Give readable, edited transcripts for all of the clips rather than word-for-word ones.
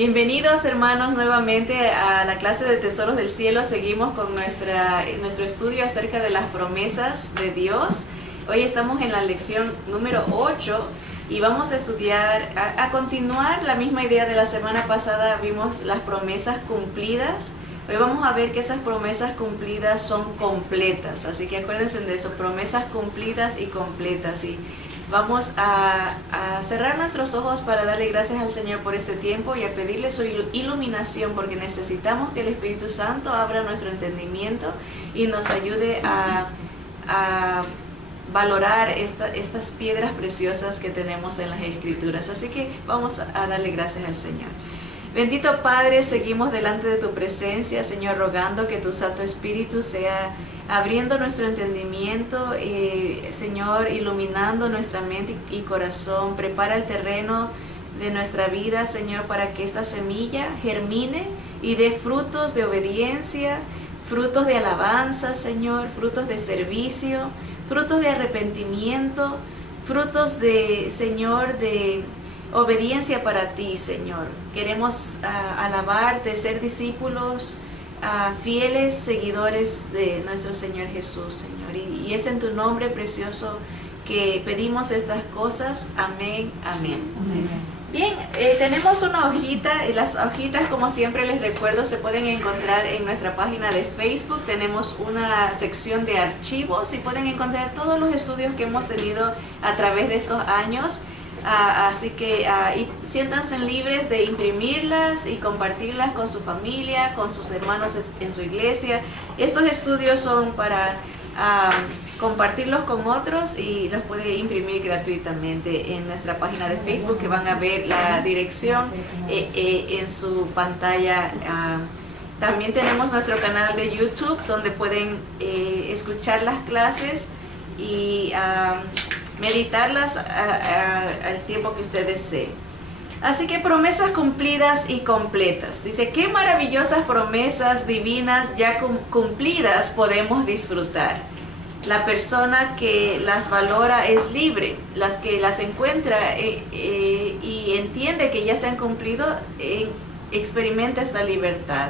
Bienvenidos hermanos nuevamente a la clase de Tesoros del Cielo. Seguimos con nuestro estudio acerca de las promesas de Dios. Hoy estamos en la lección número 8 y vamos a estudiar, a continuar la misma idea de la semana pasada. Vimos las promesas cumplidas. Hoy vamos a ver que esas promesas cumplidas son completas, así que acuérdense de eso, promesas cumplidas y completas. Y vamos a cerrar nuestros ojos para darle gracias al Señor por este tiempo y a pedirle su iluminación, porque necesitamos que el Espíritu Santo abra nuestro entendimiento y nos ayude a valorar estas piedras preciosas que tenemos en las Escrituras. Así que vamos a darle gracias al Señor. Bendito Padre, seguimos delante de tu presencia, Señor, rogando que tu Santo Espíritu sea abriendo nuestro entendimiento, Señor, iluminando nuestra mente y corazón. Prepara el terreno de nuestra vida, Señor, para que esta semilla germine y dé frutos de obediencia, frutos de alabanza, Señor, frutos de servicio, frutos de arrepentimiento, frutos de, Señor, de obediencia para ti, Señor. Queremos alabarte, ser discípulos fieles seguidores de nuestro Señor Jesús, Señor. Y es en tu nombre precioso que pedimos estas cosas. Amén, amén. Bien, tenemos una hojita, y las hojitas, como siempre les recuerdo, se pueden encontrar en nuestra página de Facebook. Tenemos una sección de archivos y pueden encontrar todos los estudios que hemos tenido a través de estos años. Así que siéntanse libres de imprimirlas y compartirlas con su familia, con sus hermanos en su iglesia. Estos estudios son para compartirlos con otros y los puede imprimir gratuitamente en nuestra página de Facebook, que van a ver la dirección en su pantalla. También tenemos nuestro canal de YouTube, donde pueden escuchar las clases y meditarlas al tiempo que usted desee. Así que promesas cumplidas y completas. Dice, qué maravillosas promesas divinas ya cumplidas podemos disfrutar. La persona que las valora es libre. Las que las encuentra y entiende que ya se han cumplido, experimenta esta libertad.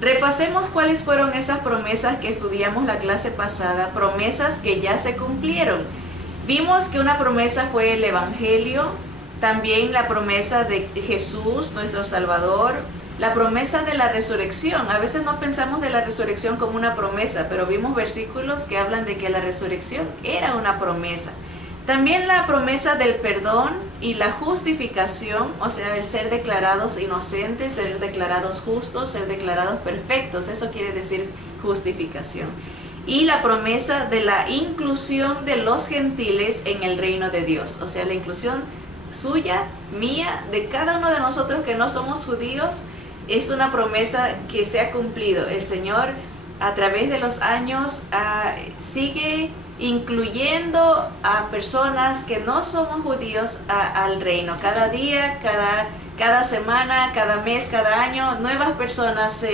Repasemos cuáles fueron esas promesas que estudiamos la clase pasada, promesas que ya se cumplieron. Vimos que una promesa fue el Evangelio, también la promesa de Jesús, nuestro Salvador, la promesa de la resurrección. A veces no pensamos de la resurrección como una promesa, pero vimos versículos que hablan de que la resurrección era una promesa. También la promesa del perdón y la justificación, o sea, el ser declarados inocentes, ser declarados justos, ser declarados perfectos. Eso quiere decir justificación. Y la promesa de la inclusión de los gentiles en el reino de Dios. O sea, la inclusión suya, mía, de cada uno de nosotros que no somos judíos, es una promesa que se ha cumplido. El Señor, a través de los años, sigue incluyendo a personas que no somos judíos al reino. Cada día, cada semana, cada mes, cada año, nuevas personas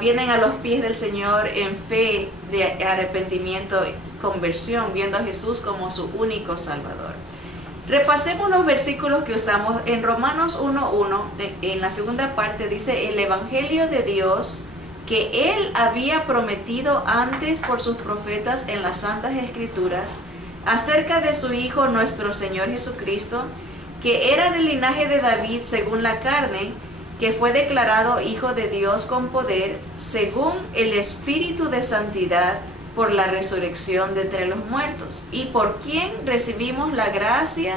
vienen a los pies del Señor en fe de arrepentimiento y conversión, viendo a Jesús como su único Salvador. Repasemos los versículos que usamos en Romanos 1:1. En la segunda parte dice, el Evangelio de Dios que Él había prometido antes por sus profetas en las Santas Escrituras, acerca de su Hijo nuestro Señor Jesucristo, que era del linaje de David según la carne, que fue declarado Hijo de Dios con poder, según el Espíritu de Santidad, por la resurrección de entre los muertos, y por quien recibimos la gracia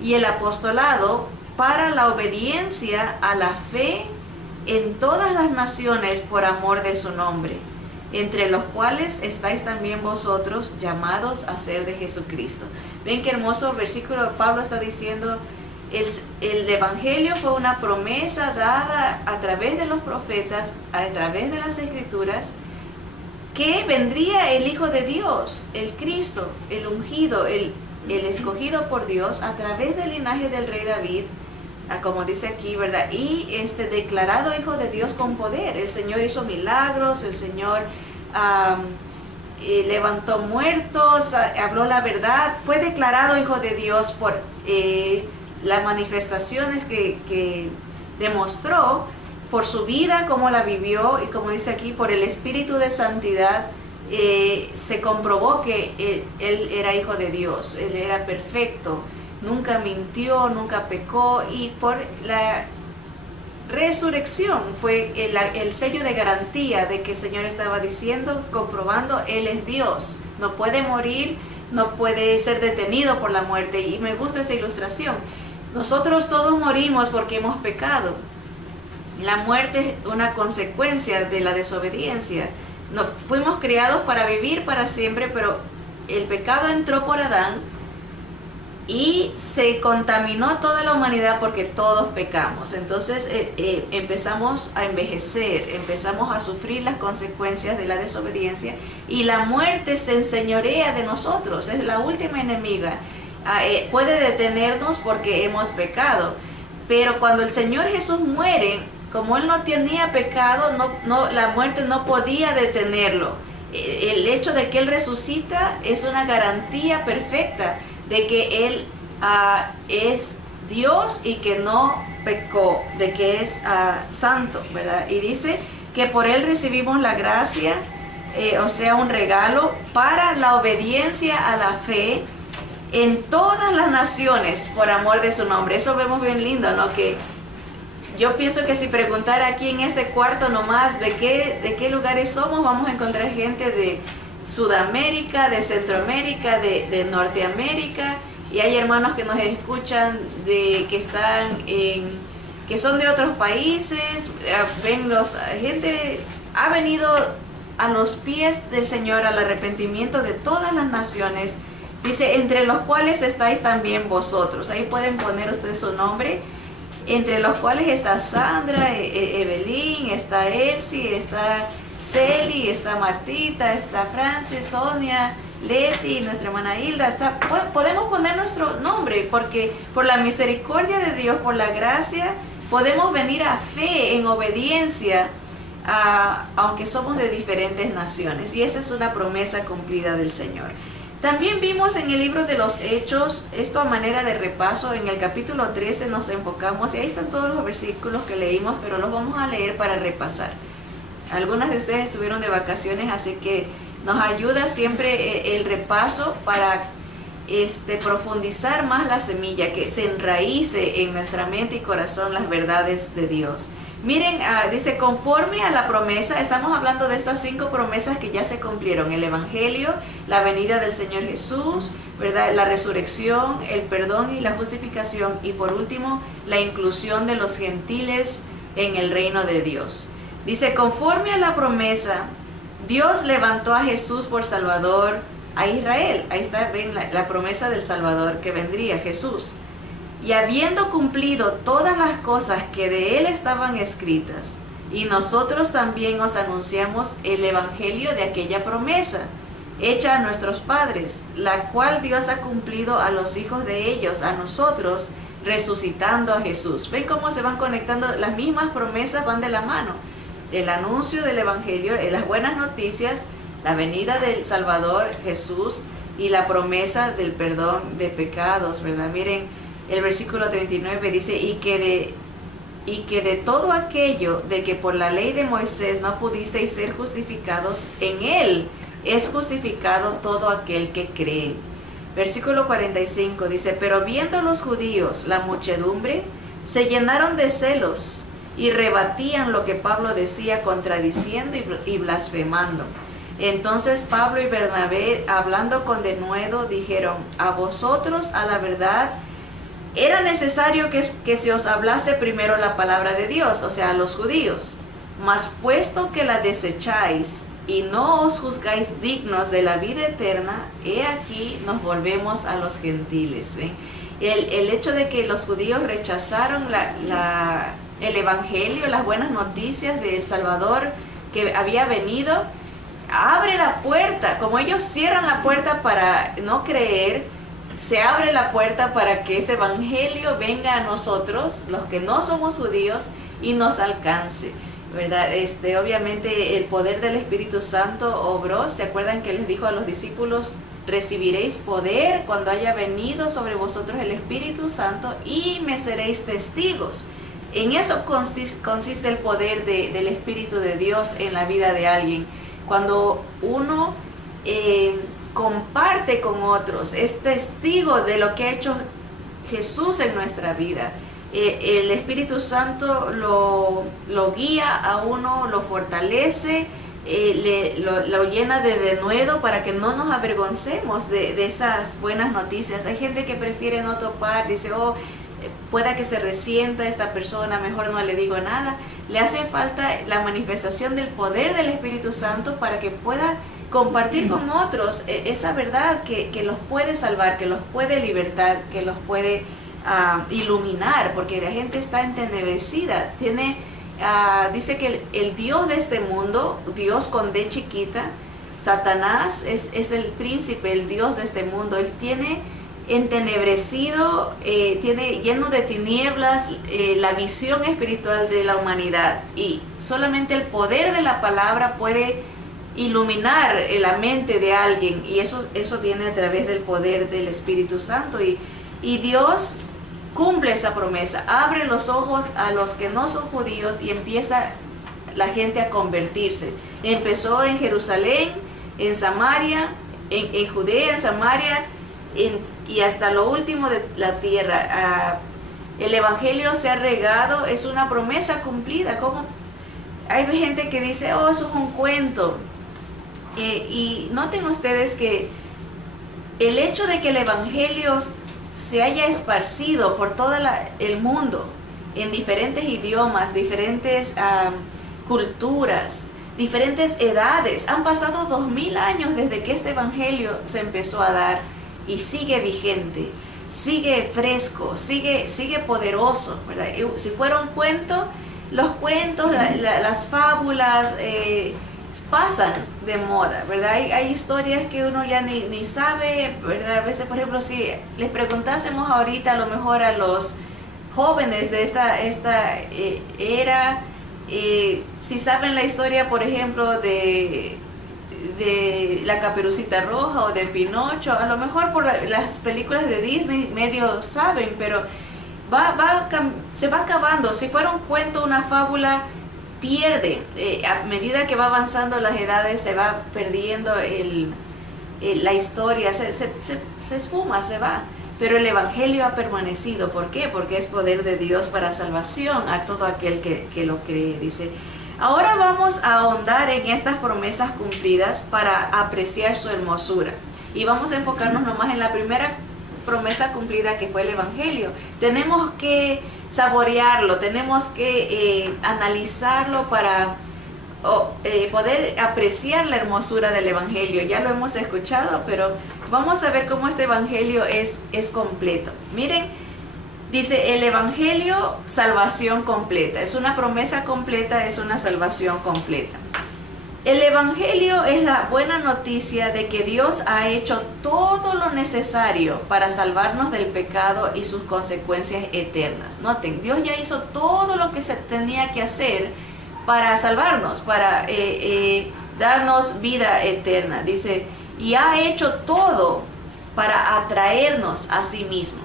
y el apostolado para la obediencia a la fe en todas las naciones por amor de su nombre, entre los cuales estáis también vosotros, llamados a ser de Jesucristo. Ven qué hermoso versículo. Pablo está diciendo, el Evangelio fue una promesa dada a través de los profetas, a través de las Escrituras, que vendría el Hijo de Dios, el Cristo, el ungido, el escogido por Dios, a través del linaje del rey David, como dice aquí, ¿verdad? Y declarado Hijo de Dios con poder. El Señor hizo milagros, el Señor levantó muertos, habló la verdad, fue declarado Hijo de Dios por las manifestaciones que demostró por su vida, cómo la vivió, y como dice aquí, por el Espíritu de Santidad, se comprobó que él era hijo de Dios, él era perfecto, nunca mintió, nunca pecó, y por la resurrección fue el sello de garantía de que el Señor estaba diciendo, comprobando, Él es Dios, no puede morir, no puede ser detenido por la muerte. Y me gusta esa ilustración. Nosotros todos morimos porque hemos pecado. La muerte es una consecuencia de la desobediencia. Nos fuimos creados para vivir para siempre, pero el pecado entró por Adán y se contaminó toda la humanidad porque todos pecamos. Entonces empezamos a envejecer, empezamos a sufrir las consecuencias de la desobediencia, y la muerte se enseñorea de nosotros, es la última enemiga. Puede detenernos porque hemos pecado, pero cuando el Señor Jesús muere, como Él no tenía pecado, la muerte no podía detenerlo. El hecho de que Él resucita es una garantía perfecta de que Él es Dios y que no pecó, de que es santo, ¿verdad? Y dice que por Él recibimos la gracia, o sea, un regalo para la obediencia a la fe en todas las naciones por amor de su nombre. Eso vemos bien lindo, ¿no? Que yo pienso que si preguntara aquí en este cuarto nomás de qué lugares somos, vamos a encontrar gente de Sudamérica, de Centroamérica, de Norteamérica, y hay hermanos que nos escuchan que son de otros países. Gente ha venido a los pies del Señor al arrepentimiento de todas las naciones. Dice, entre los cuales estáis también vosotros. Ahí pueden poner ustedes su nombre. Entre los cuales está Sandra, Evelyn, está Elsie, está Celi, está Martita, está Francis, Sonia, Leti, nuestra hermana Hilda. Podemos poner nuestro nombre porque por la misericordia de Dios, por la gracia, podemos venir a fe, en obediencia, aunque somos de diferentes naciones. Y esa es una promesa cumplida del Señor. También vimos en el libro de los Hechos, esto a manera de repaso, en el capítulo 13 nos enfocamos, y ahí están todos los versículos que leímos, pero los vamos a leer para repasar. Algunas de ustedes estuvieron de vacaciones, así que nos ayuda siempre el repaso para profundizar más la semilla, que se enraíce en nuestra mente y corazón las verdades de Dios. Miren, dice, conforme a la promesa, estamos hablando de estas 5 promesas que ya se cumplieron: el Evangelio, la venida del Señor Jesús, ¿verdad?, la resurrección, el perdón y la justificación, y por último, la inclusión de los gentiles en el reino de Dios. Dice, conforme a la promesa, Dios levantó a Jesús por Salvador a Israel. Ahí está, ven, la promesa del Salvador que vendría, Jesús. Y habiendo cumplido todas las cosas que de Él estaban escritas, y nosotros también os anunciamos el Evangelio de aquella promesa, hecha a nuestros padres, la cual Dios ha cumplido a los hijos de ellos, a nosotros, resucitando a Jesús. ¿Ven cómo se van conectando? Las mismas promesas van de la mano. El anuncio del Evangelio, las buenas noticias, la venida del Salvador Jesús y la promesa del perdón de pecados, ¿verdad? Miren, el versículo 39 dice, y que de todo aquello de que por la ley de Moisés no pudisteis ser justificados, en Él es justificado todo aquel que cree. Versículo 45 dice, pero viendo los judíos la muchedumbre, se llenaron de celos y rebatían lo que Pablo decía, contradiciendo y blasfemando. Entonces Pablo y Bernabé, hablando con denuedo, dijeron, a vosotros a la verdad era necesario que se os hablase primero la palabra de Dios, o sea, a los judíos. Mas puesto que la desecháis y no os juzgáis dignos de la vida eterna, he aquí nos volvemos a los gentiles. ¿Ven? El hecho de que los judíos rechazaron el Evangelio, las buenas noticias del Salvador que había venido, abre la puerta. Como ellos cierran la puerta para no creer, se abre la puerta para que ese Evangelio venga a nosotros, los que no somos judíos, y nos alcance, ¿verdad? Obviamente el poder del Espíritu Santo obró. ¿Se acuerdan que les dijo a los discípulos, recibiréis poder cuando haya venido sobre vosotros el Espíritu Santo y me seréis testigos? En eso consiste el poder del Espíritu de Dios en la vida de alguien. Cuando uno comparte con otros, es testigo de lo que ha hecho Jesús en nuestra vida. El Espíritu Santo lo guía a uno, lo fortalece, lo llena de denuedo para que no nos avergoncemos de esas buenas noticias. Hay gente que prefiere no topar, dice, pueda que se resienta esta persona, mejor no le digo nada. Le hace falta la manifestación del poder del Espíritu Santo para que pueda compartir con otros esa verdad que los puede salvar, que los puede libertar, que los puede iluminar, porque la gente está entenebrecida. Dice que el Dios de este mundo, Dios con D chiquita, Satanás es el príncipe, el Dios de este mundo. Él tiene entenebrecido, tiene lleno de tinieblas la visión espiritual de la humanidad, y solamente el poder de la palabra puede iluminar la mente de alguien, y eso viene a través del poder del Espíritu Santo, y Dios cumple esa promesa, abre los ojos a los que no son judíos y empieza la gente a convertirse. Empezó en Jerusalén, en Samaria, en Judea, en Samaria, y hasta lo último de la tierra. El Evangelio se ha regado, es una promesa cumplida. Como hay gente que dice, eso es un cuento. Y noten ustedes que el hecho de que el Evangelio se haya esparcido por todo el mundo, en diferentes idiomas, diferentes culturas, diferentes edades, han pasado 2000 años desde que este Evangelio se empezó a dar, y sigue vigente, sigue fresco, sigue poderoso, ¿verdad? Si fuera un cuento, los cuentos, las fábulas pasan de moda, ¿verdad? Hay historias que uno ya ni sabe, ¿verdad? A veces, por ejemplo, si les preguntásemos ahorita a lo mejor a los jóvenes de esta era, si saben la historia, por ejemplo, de la Caperucita Roja o de Pinocho, a lo mejor por las películas de Disney medio saben, pero se va acabando. Si fuera un cuento, una fábula, pierde. A medida que va avanzando las edades, se va perdiendo la historia, se esfuma, se va. Pero el Evangelio ha permanecido. ¿Por qué? Porque es poder de Dios para salvación a todo aquel que lo cree. Dice, ahora vamos a ahondar en estas promesas cumplidas para apreciar su hermosura. Y vamos a enfocarnos nomás en la primera promesa cumplida, que fue el Evangelio. Tenemos que saborearlo, tenemos que analizarlo para poder apreciar la hermosura del Evangelio. Ya lo hemos escuchado, pero vamos a ver cómo este Evangelio es completo. Miren, dice el Evangelio, salvación completa. Es una promesa completa, es una salvación completa. El Evangelio es la buena noticia de que Dios ha hecho todo lo necesario para salvarnos del pecado y sus consecuencias eternas. Noten, Dios ya hizo todo lo que se tenía que hacer para salvarnos, para darnos vida eterna. Dice, y ha hecho todo para atraernos a sí mismo.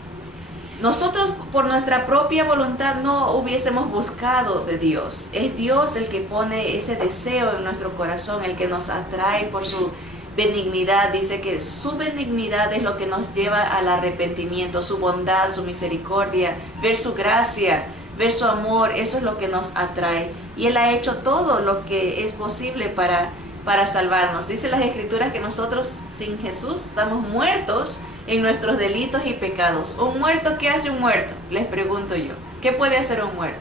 Nosotros por nuestra propia voluntad no hubiésemos buscado de Dios. Es Dios el que pone ese deseo en nuestro corazón, el que nos atrae por su benignidad. Dice que su benignidad es lo que nos lleva al arrepentimiento, su bondad, su misericordia, ver su gracia, ver su amor, eso es lo que nos atrae. Y Él ha hecho todo lo que es posible para salvarnos. Dice las Escrituras que nosotros sin Jesús estamos muertos en nuestros delitos y pecados. ¿Un muerto? ¿Qué hace un muerto? Les pregunto yo. ¿Qué puede hacer un muerto?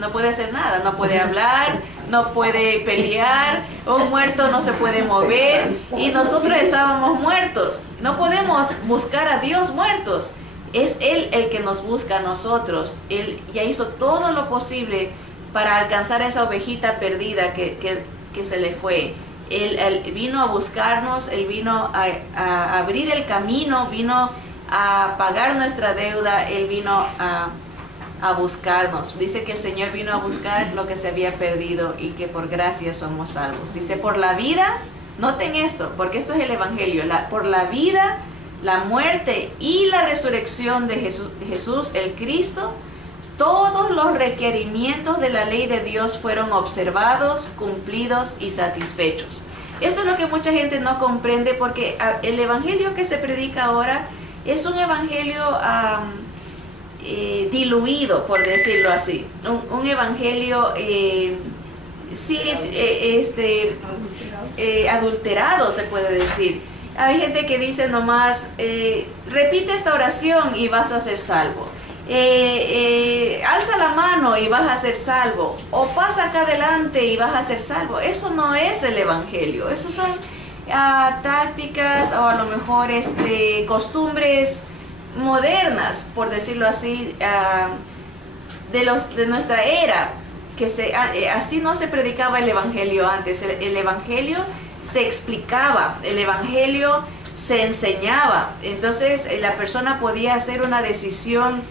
No puede hacer nada, no puede hablar, no puede pelear, un muerto no se puede mover, y nosotros estábamos muertos. No podemos buscar a Dios muertos. Es Él el que nos busca a nosotros. Él ya hizo todo lo posible para alcanzar a esa ovejita perdida que se le fue. Él vino a buscarnos, Él vino a abrir el camino, vino a pagar nuestra deuda, Él vino a buscarnos. Dice que el Señor vino a buscar lo que se había perdido y que por gracia somos salvos. Dice, por la vida, noten esto, porque esto es el Evangelio, por la vida, la muerte y la resurrección de Jesús, el Cristo, todos los requerimientos de la ley de Dios fueron observados, cumplidos y satisfechos. Esto es lo que mucha gente no comprende, porque el evangelio que se predica ahora es un evangelio diluido, por decirlo así. Un evangelio adulterado, se puede decir. Hay gente que dice nomás, repite esta oración y vas a ser salvo. Alza la mano y vas a ser salvo, o pasa acá adelante y vas a ser salvo. Eso no es el evangelio. Eso son tácticas, o a lo mejor costumbres modernas, por decirlo así, de nuestra era, que así no se predicaba el evangelio antes. El evangelio se explicaba, el evangelio se enseñaba. Entonces la persona podía hacer una decisión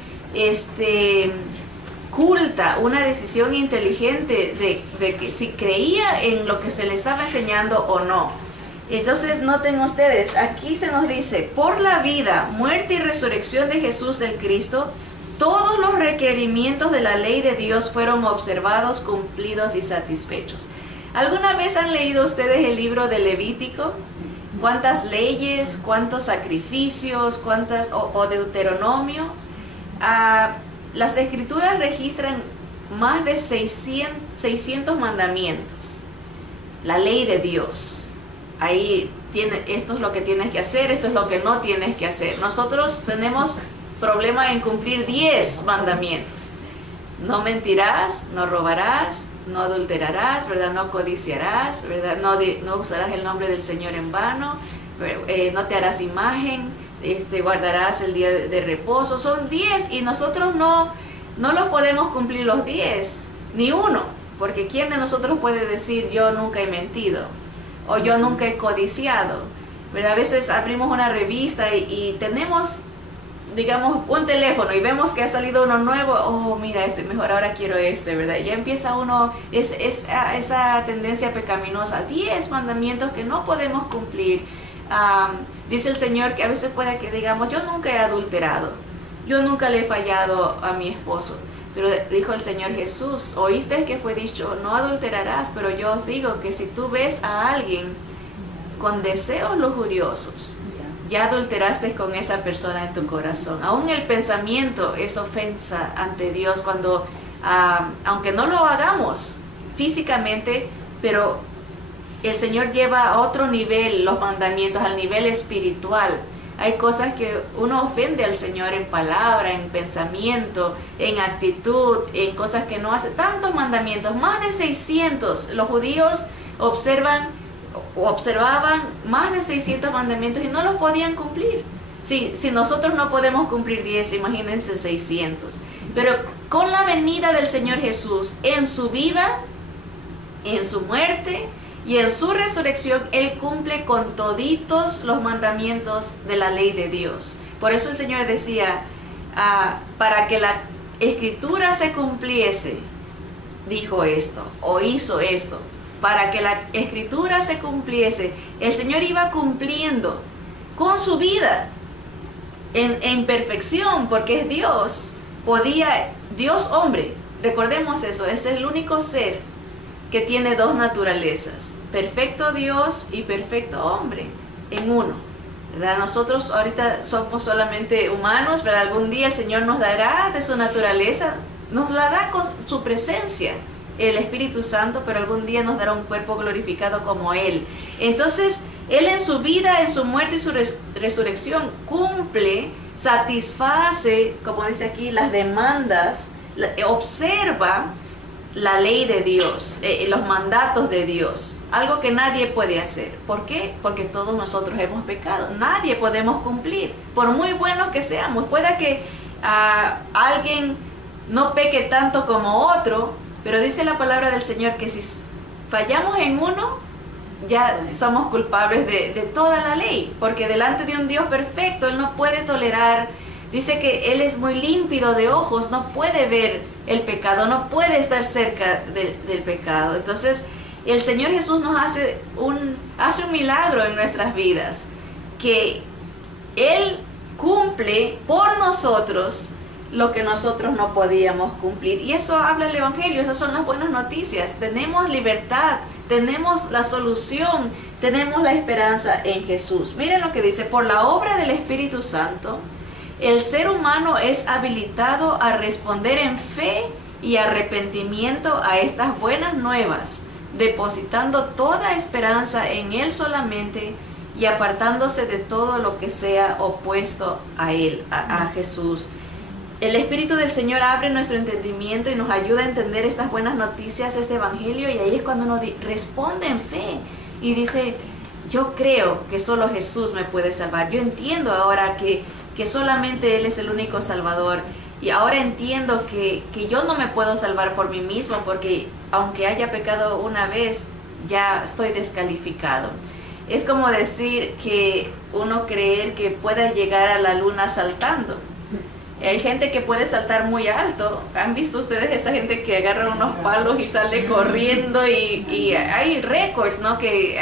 culta, una decisión inteligente de que si creía en lo que se le estaba enseñando o no. Entonces noten ustedes, aquí se nos dice: por la vida, muerte y resurrección de Jesús el Cristo, todos los requerimientos de la ley de Dios fueron observados, cumplidos y satisfechos. ¿Alguna vez han leído ustedes el libro de Levítico? ¿Cuántas leyes, cuántos sacrificios, o Deuteronomio? Las escrituras registran más de 600 mandamientos. La ley de Dios. Ahí esto es lo que tienes que hacer, esto es lo que no tienes que hacer. Nosotros tenemos problema en cumplir 10 mandamientos. No mentirás, no robarás, no adulterarás, ¿verdad? No codiciarás, ¿verdad? No usarás el nombre del Señor en vano, no te harás imagen, guardarás el día de reposo. Son 10 y nosotros no los podemos cumplir los 10, ni uno, porque ¿quién de nosotros puede decir yo nunca he mentido o yo nunca he codiciado? ¿Verdad? A veces abrimos una revista y tenemos, digamos, un teléfono y vemos que ha salido uno nuevo. Oh, mira, mejor ahora quiero ¿verdad? Ya empieza uno, esa tendencia pecaminosa. 10 mandamientos que no podemos cumplir. Dice el Señor que a veces puede que digamos, yo nunca he adulterado, yo nunca le he fallado a mi esposo. Pero dijo el Señor Jesús: oíste que fue dicho, no adulterarás, pero yo os digo que si tú ves a alguien con deseos lujuriosos, ya adulteraste con esa persona en tu corazón. Aún el pensamiento es ofensa ante Dios cuando, aunque no lo hagamos físicamente, pero el Señor lleva a otro nivel los mandamientos, al nivel espiritual. Hay cosas que uno ofende al Señor en palabra, en pensamiento, en actitud, en cosas que no hace. Tantos mandamientos, más de 600. Los judíos observaban más de 600 mandamientos y no los podían cumplir. Si nosotros no podemos cumplir 10, imagínense 600. Pero con la venida del Señor Jesús, en su vida, en su muerte y en su resurrección, Él cumple con toditos los mandamientos de la ley de Dios. Por eso el Señor decía, para que la Escritura se cumpliese, dijo esto o hizo esto. Para que la Escritura se cumpliese, el Señor iba cumpliendo con su vida en perfección, porque es Dios. Dios hombre, recordemos eso, es el único ser que tiene dos naturalezas, perfecto Dios y perfecto hombre, en uno, ¿verdad? Nosotros ahorita somos solamente humanos, ¿verdad? Algún día el Señor nos dará de su naturaleza, nos la da con su presencia, el Espíritu Santo, pero algún día nos dará un cuerpo glorificado como Él. Entonces, Él en su vida, en su muerte y su resurrección, cumple, satisface, como dice aquí, las demandas, observa la ley de Dios, los mandatos de Dios, algo que nadie puede hacer. ¿Por qué? Porque todos nosotros hemos pecado, nadie podemos cumplir, por muy buenos que seamos. Puede que alguien no peque tanto como otro, pero dice la palabra del Señor que si fallamos en uno, ya somos culpables de toda la ley, porque delante de un Dios perfecto, Él no puede tolerar. Dice que Él es muy límpido de ojos, no puede ver el pecado, no puede estar cerca del pecado. Entonces, el Señor Jesús nos hace un milagro en nuestras vidas, que Él cumple por nosotros lo que nosotros no podíamos cumplir. Y eso habla el Evangelio, esas son las buenas noticias. Tenemos libertad, tenemos la solución, tenemos la esperanza en Jesús. Miren lo que dice: por la obra del Espíritu Santo, el ser humano es habilitado a responder en fe y arrepentimiento a estas buenas nuevas, depositando toda esperanza en Él solamente y apartándose de todo lo que sea opuesto a Él, a Jesús. El Espíritu del Señor abre nuestro entendimiento y nos ayuda a entender estas buenas noticias, este Evangelio, y ahí es cuando uno responde en fe y dice: yo creo que solo Jesús me puede salvar. Yo entiendo ahora que solamente Él es el único Salvador. Y ahora entiendo que yo no me puedo salvar por mí mismo, porque aunque haya pecado una vez, ya estoy descalificado. Es como decir que uno creer que pueda llegar a la luna saltando. Hay gente que puede saltar muy alto. ¿Han visto ustedes esa gente que agarra unos palos y sale corriendo? Y hay récords, ¿no? Que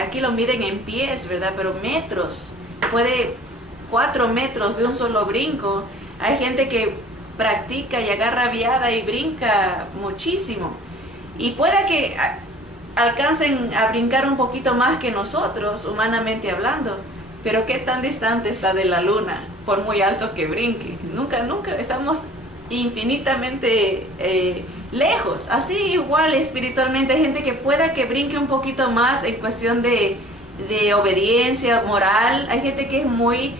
aquí lo miden en pies, ¿verdad? Pero metros. Puede 4 metros de un solo brinco. Hay gente que practica y agarra viada y brinca muchísimo. Y puede que alcancen a brincar un poquito más que nosotros, humanamente hablando. Pero ¿qué tan distante está de la luna? Por muy alto que brinque. Nunca estamos infinitamente lejos. Así igual espiritualmente hay gente que pueda que brinque un poquito más en cuestión de obediencia moral. Hay gente que es muy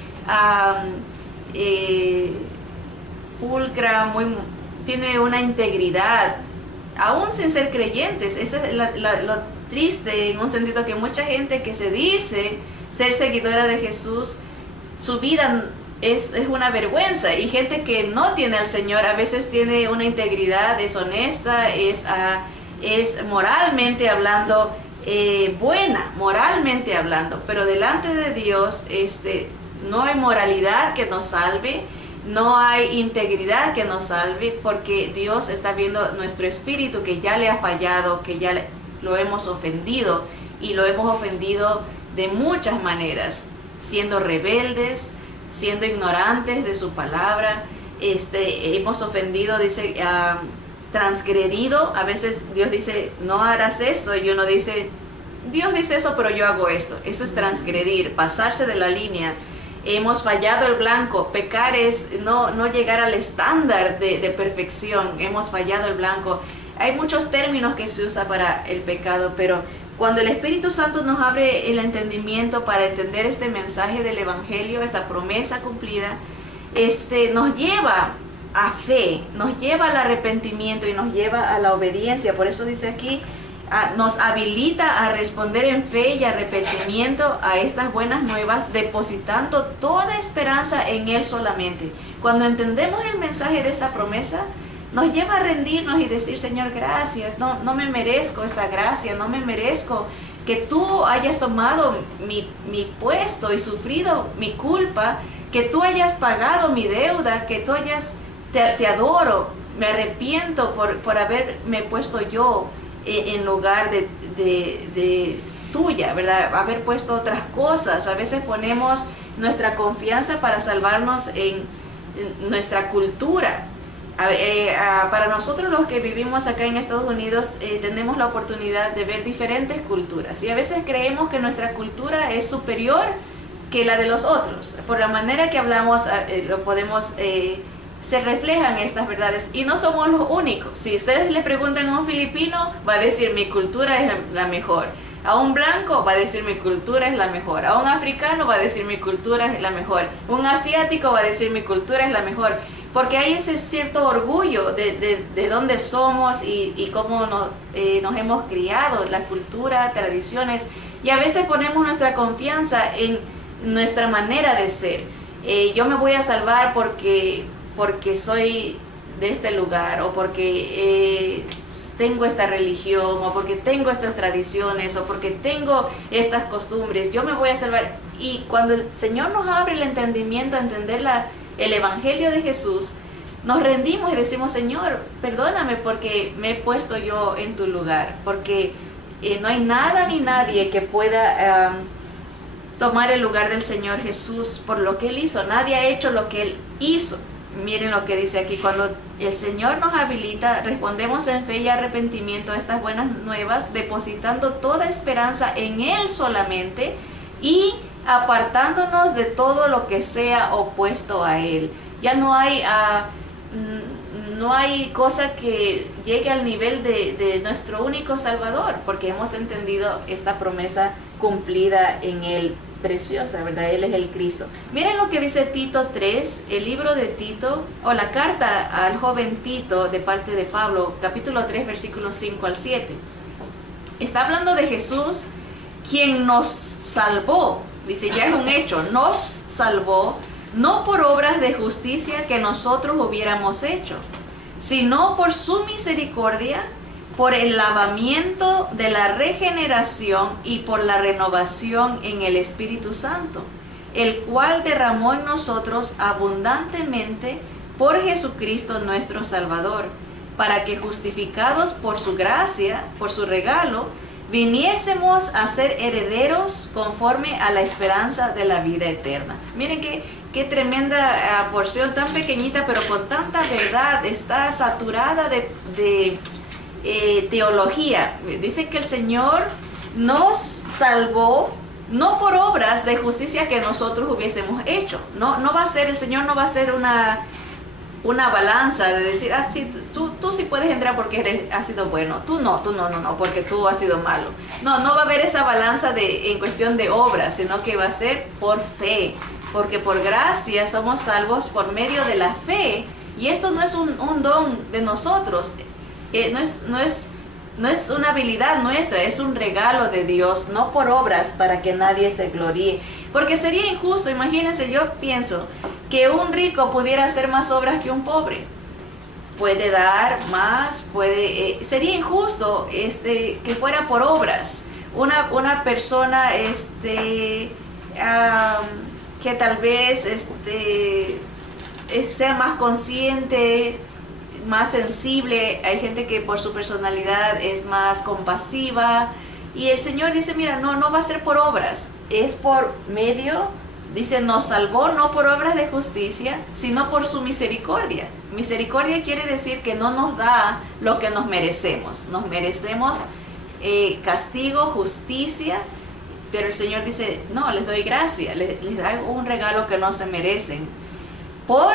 pulcra, tiene una integridad, aún sin ser creyentes. Eso es lo triste, en un sentido, que mucha gente que se dice ser seguidora de Jesús, su vida es una vergüenza, y gente que no tiene al Señor a veces tiene una integridad, es honesta, es moralmente hablando buena, moralmente hablando, pero delante de Dios no hay moralidad que nos salve, no hay integridad que nos salve, porque Dios está viendo nuestro espíritu que ya le ha fallado, que ya lo hemos ofendido, y lo hemos ofendido de muchas maneras, siendo rebeldes, siendo ignorantes de su palabra. Hemos ofendido, dice, transgredido. A veces Dios dice: no harás esto, y uno dice: Dios dice eso, pero yo hago esto. Eso es transgredir, pasarse de la línea. Hemos fallado el blanco. Pecar es no llegar al estándar de perfección. Hemos fallado el blanco. Hay muchos términos que se usa para el pecado, pero cuando el Espíritu Santo nos abre el entendimiento para entender este mensaje del Evangelio, esta promesa cumplida, nos lleva a fe, nos lleva al arrepentimiento y nos lleva a la obediencia. Por eso dice aquí, nos habilita a responder en fe y arrepentimiento a estas buenas nuevas, depositando toda esperanza en Él solamente. Cuando entendemos el mensaje de esta promesa, nos lleva a rendirnos y decir: Señor, gracias, no me merezco esta gracia, no me merezco que tú hayas tomado mi puesto y sufrido mi culpa, que tú hayas pagado mi deuda, que tú te adoro, me arrepiento por haberme puesto yo en lugar de tuya, ¿verdad? Haber puesto otras cosas. A veces ponemos nuestra confianza para salvarnos en nuestra cultura. Para nosotros los que vivimos acá en Estados Unidos, tenemos la oportunidad de ver diferentes culturas, y a veces creemos que nuestra cultura es superior que la de los otros. Por la manera que hablamos, se reflejan estas verdades, y no somos los únicos. Si ustedes le preguntan a un filipino, va a decir: mi cultura es la mejor. A un blanco va a decir: mi cultura es la mejor. A un africano va a decir: mi cultura es la mejor. Un asiático va a decir: mi cultura es la mejor. Porque hay ese cierto orgullo de dónde somos y cómo nos hemos criado, la cultura, tradiciones, y a veces ponemos nuestra confianza en nuestra manera de ser. Yo me voy a salvar porque soy de este lugar, o porque tengo esta religión, o porque tengo estas tradiciones, o porque tengo estas costumbres. Yo me voy a salvar. Y cuando el Señor nos abre el entendimiento a entender el Evangelio de Jesús, nos rendimos y decimos: Señor, perdóname porque me he puesto yo en tu lugar, porque no hay nada ni nadie que pueda tomar el lugar del Señor Jesús por lo que Él hizo. Nadie ha hecho lo que Él hizo. Miren lo que dice aquí: cuando el Señor nos habilita, respondemos en fe y arrepentimiento a estas buenas nuevas, depositando toda esperanza en Él solamente y apartándonos de todo lo que sea opuesto a Él. Ya no hay cosa que llegue al nivel de nuestro único Salvador, porque hemos entendido esta promesa cumplida en Él, preciosa, ¿verdad? Él es el Cristo. Miren lo que dice Tito 3, el libro de Tito, o la carta al joven Tito de parte de Pablo, capítulo 3, versículos 5 al 7. Está hablando de Jesús, quien nos salvó. Dice, ya es un hecho, nos salvó, no por obras de justicia que nosotros hubiéramos hecho, sino por su misericordia, por el lavamiento de la regeneración y por la renovación en el Espíritu Santo, el cual derramó en nosotros abundantemente por Jesucristo nuestro Salvador, para que justificados por su gracia, por su regalo, viniésemos a ser herederos conforme a la esperanza de la vida eterna. Miren qué tremenda porción tan pequeñita, pero con tanta verdad, está saturada de teología. Dice que el Señor nos salvó no por obras de justicia que nosotros hubiésemos hecho. No va a ser, el Señor no va a ser una balanza de decir, sí, tú sí puedes entrar porque has sido bueno, tú no, porque tú has sido malo. No va a haber esa balanza en cuestión de obras, sino que va a ser por fe, porque por gracia somos salvos por medio de la fe, y esto no es un don de nosotros, no es una habilidad nuestra, es un regalo de Dios, no por obras para que nadie se gloríe. Porque sería injusto, imagínense, yo pienso que un rico pudiera hacer más obras que un pobre. Puede dar más, sería injusto que fuera por obras. Una persona que tal vez sea más consciente, más sensible, hay gente que por su personalidad es más compasiva, y el Señor dice, mira, no va a ser por obras, es por medio, dice, nos salvó no por obras de justicia, sino por su misericordia. Misericordia quiere decir que no nos da lo que nos merecemos castigo, justicia, pero el Señor dice, no, les doy gracia, les da un regalo que no se merecen. Por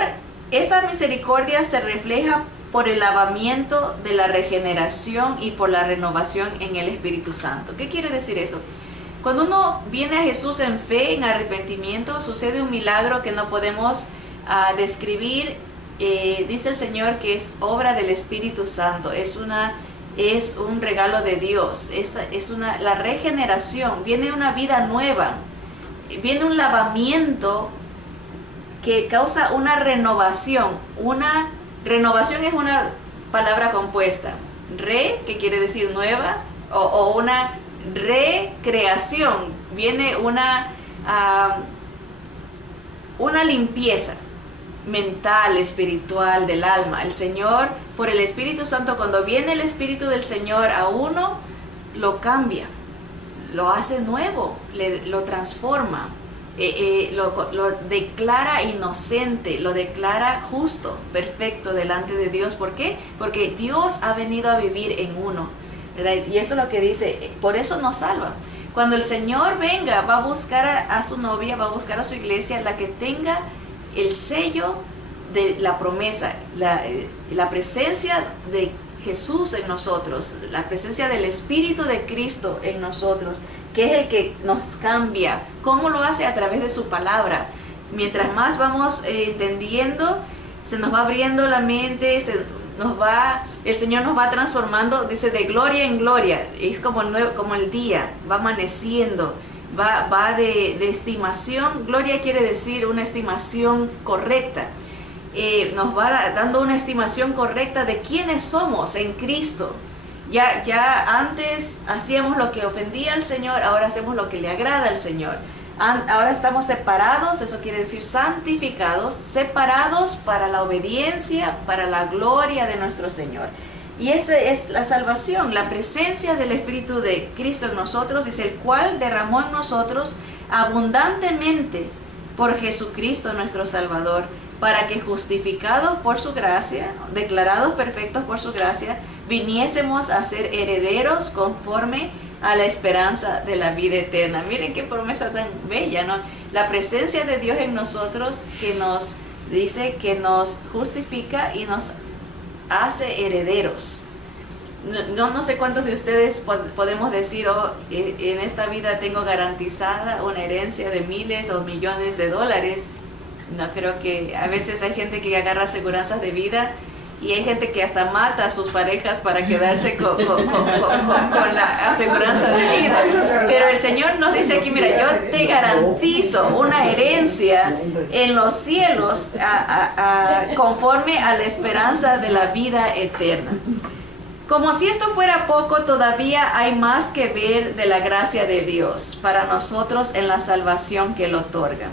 esa misericordia se refleja por el lavamiento de la regeneración y por la renovación en el Espíritu Santo. ¿Qué quiere decir eso? Cuando uno viene a Jesús en fe, en arrepentimiento, sucede un milagro que no podemos describir. Dice el Señor que es obra del Espíritu Santo, es un regalo de Dios, la regeneración, viene una vida nueva, viene un lavamiento que causa una renovación. Una renovación es una palabra compuesta, que quiere decir nueva, o una recreación, viene una limpieza mental, espiritual, del alma. El Señor, por el Espíritu Santo, cuando viene el Espíritu del Señor a uno, lo cambia, lo hace nuevo, lo transforma. Lo declara inocente, lo declara justo, perfecto delante de Dios. ¿Por qué? Porque Dios ha venido a vivir en uno, ¿verdad? Y eso es lo que dice, por eso nos salva. Cuando el Señor venga, va a buscar a su novia, va a buscar a su iglesia, la que tenga el sello de la promesa, la presencia de Jesús en nosotros, la presencia del Espíritu de Cristo en nosotros, que es el que nos cambia. ¿Cómo lo hace? A través de su palabra. Mientras más vamos entendiendo, se nos va abriendo la mente, el Señor nos va transformando, dice, de gloria en gloria. Es como el día, va amaneciendo, va de estimación. Gloria quiere decir una estimación correcta. Nos va dando una estimación correcta de quiénes somos en Cristo. Ya antes hacíamos lo que ofendía al Señor, ahora hacemos lo que le agrada al Señor. Ahora estamos separados, eso quiere decir santificados, separados para la obediencia, para la gloria de nuestro Señor. Y esa es la salvación, la presencia del Espíritu de Cristo en nosotros, dice, el cual derramó en nosotros abundantemente por Jesucristo nuestro Salvador, para que justificados por su gracia, declarados perfectos por su gracia, viniésemos a ser herederos conforme a la esperanza de la vida eterna. Miren qué promesa tan bella, ¿no? La presencia de Dios en nosotros, que nos dice que nos justifica y nos hace herederos. No sé cuántos de ustedes podemos decir, oh, en esta vida tengo garantizada una herencia de miles o millones de dólares. No, creo que a veces hay gente que agarra aseguranzas de vida y hay gente que hasta mata a sus parejas para quedarse con la aseguranza de vida. Pero el Señor nos dice aquí, mira, yo te garantizo una herencia en los cielos conforme a la esperanza de la vida eterna. Como si esto fuera poco, todavía hay más que ver de la gracia de Dios para nosotros en la salvación que Él otorga.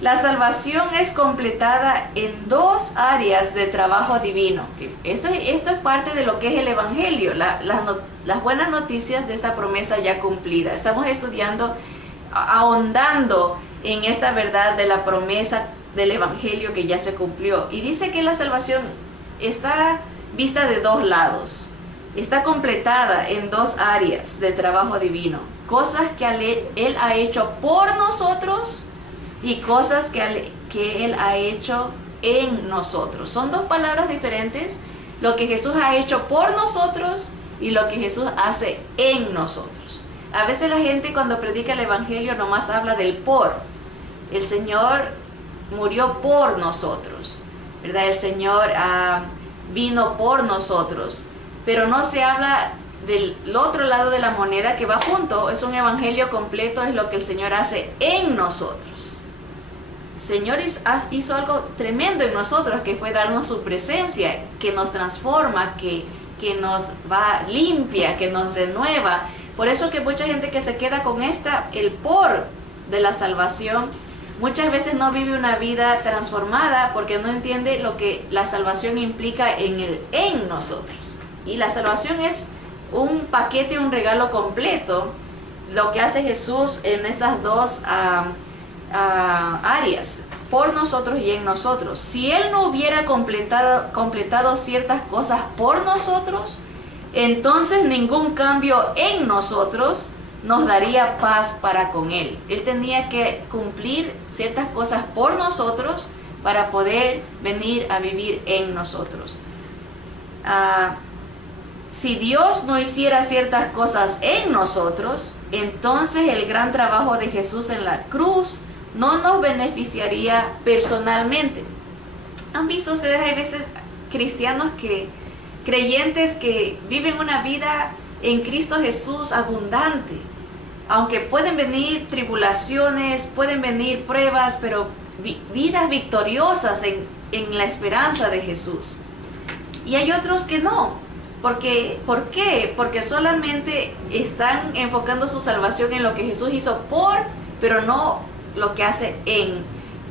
La salvación es completada en dos áreas de trabajo divino. Esto es parte de lo que es el Evangelio, las buenas noticias de esta promesa ya cumplida. Estamos estudiando, ahondando en esta verdad de la promesa del Evangelio que ya se cumplió. Y dice que la salvación está vista de dos lados. Está completada en dos áreas de trabajo divino. Cosas que Él ha hecho por nosotros y cosas que Él ha hecho en nosotros. Son dos palabras diferentes. Lo que Jesús ha hecho por nosotros y lo que Jesús hace en nosotros. A veces la gente cuando predica el Evangelio nomás habla del por. El Señor murió por nosotros, ¿verdad? El Señor vino por nosotros. Pero no se habla del otro lado de la moneda que va junto. Es un evangelio completo, es lo que el Señor hace en nosotros. El Señor hizo algo tremendo en nosotros, que fue darnos su presencia, que nos transforma, que nos va limpia, que nos renueva. Por eso que mucha gente que se queda con el por de la salvación, muchas veces no vive una vida transformada porque no entiende lo que la salvación implica en nosotros. Y la salvación es un paquete, un regalo completo, lo que hace Jesús en esas dos áreas, por nosotros y en nosotros. Si Él no hubiera completado ciertas cosas por nosotros, entonces ningún cambio en nosotros nos daría paz para con Él. Él tenía que cumplir ciertas cosas por nosotros para poder venir a vivir en nosotros. Si Dios no hiciera ciertas cosas en nosotros, entonces el gran trabajo de Jesús en la cruz no nos beneficiaría personalmente. ¿Han visto ustedes? Hay veces cristianos creyentes que viven una vida en Cristo Jesús abundante. Aunque pueden venir tribulaciones, pueden venir pruebas, pero vidas victoriosas en la esperanza de Jesús. Y hay otros que no. ¿Por qué? Porque solamente están enfocando su salvación en lo que Jesús hizo pero no lo que hace en.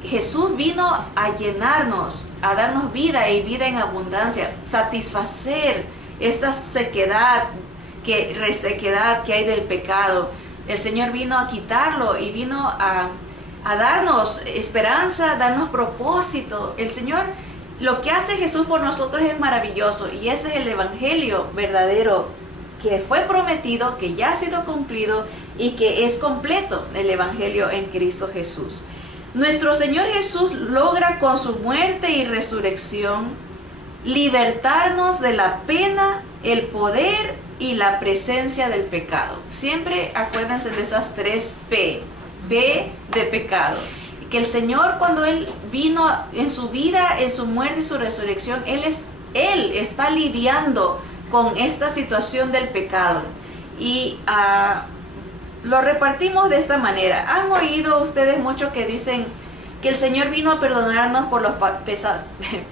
Jesús vino a llenarnos, a darnos vida y vida en abundancia, satisfacer esta resequedad que hay del pecado. El Señor vino a quitarlo y vino a darnos esperanza, darnos propósito. El Señor, lo que hace Jesús por nosotros es maravilloso, y ese es el evangelio verdadero que fue prometido, que ya ha sido cumplido y que es completo, el evangelio en Cristo Jesús. Nuestro Señor Jesús logra con su muerte y resurrección libertarnos de la pena, el poder y la presencia del pecado. Siempre acuérdense de esas tres P. P de pecado. Que el Señor, cuando Él vino en su vida, en su muerte y su resurrección, Él está lidiando con esta situación del pecado. Y lo repartimos de esta manera. ¿Han oído ustedes mucho que dicen que el Señor vino a perdonarnos por los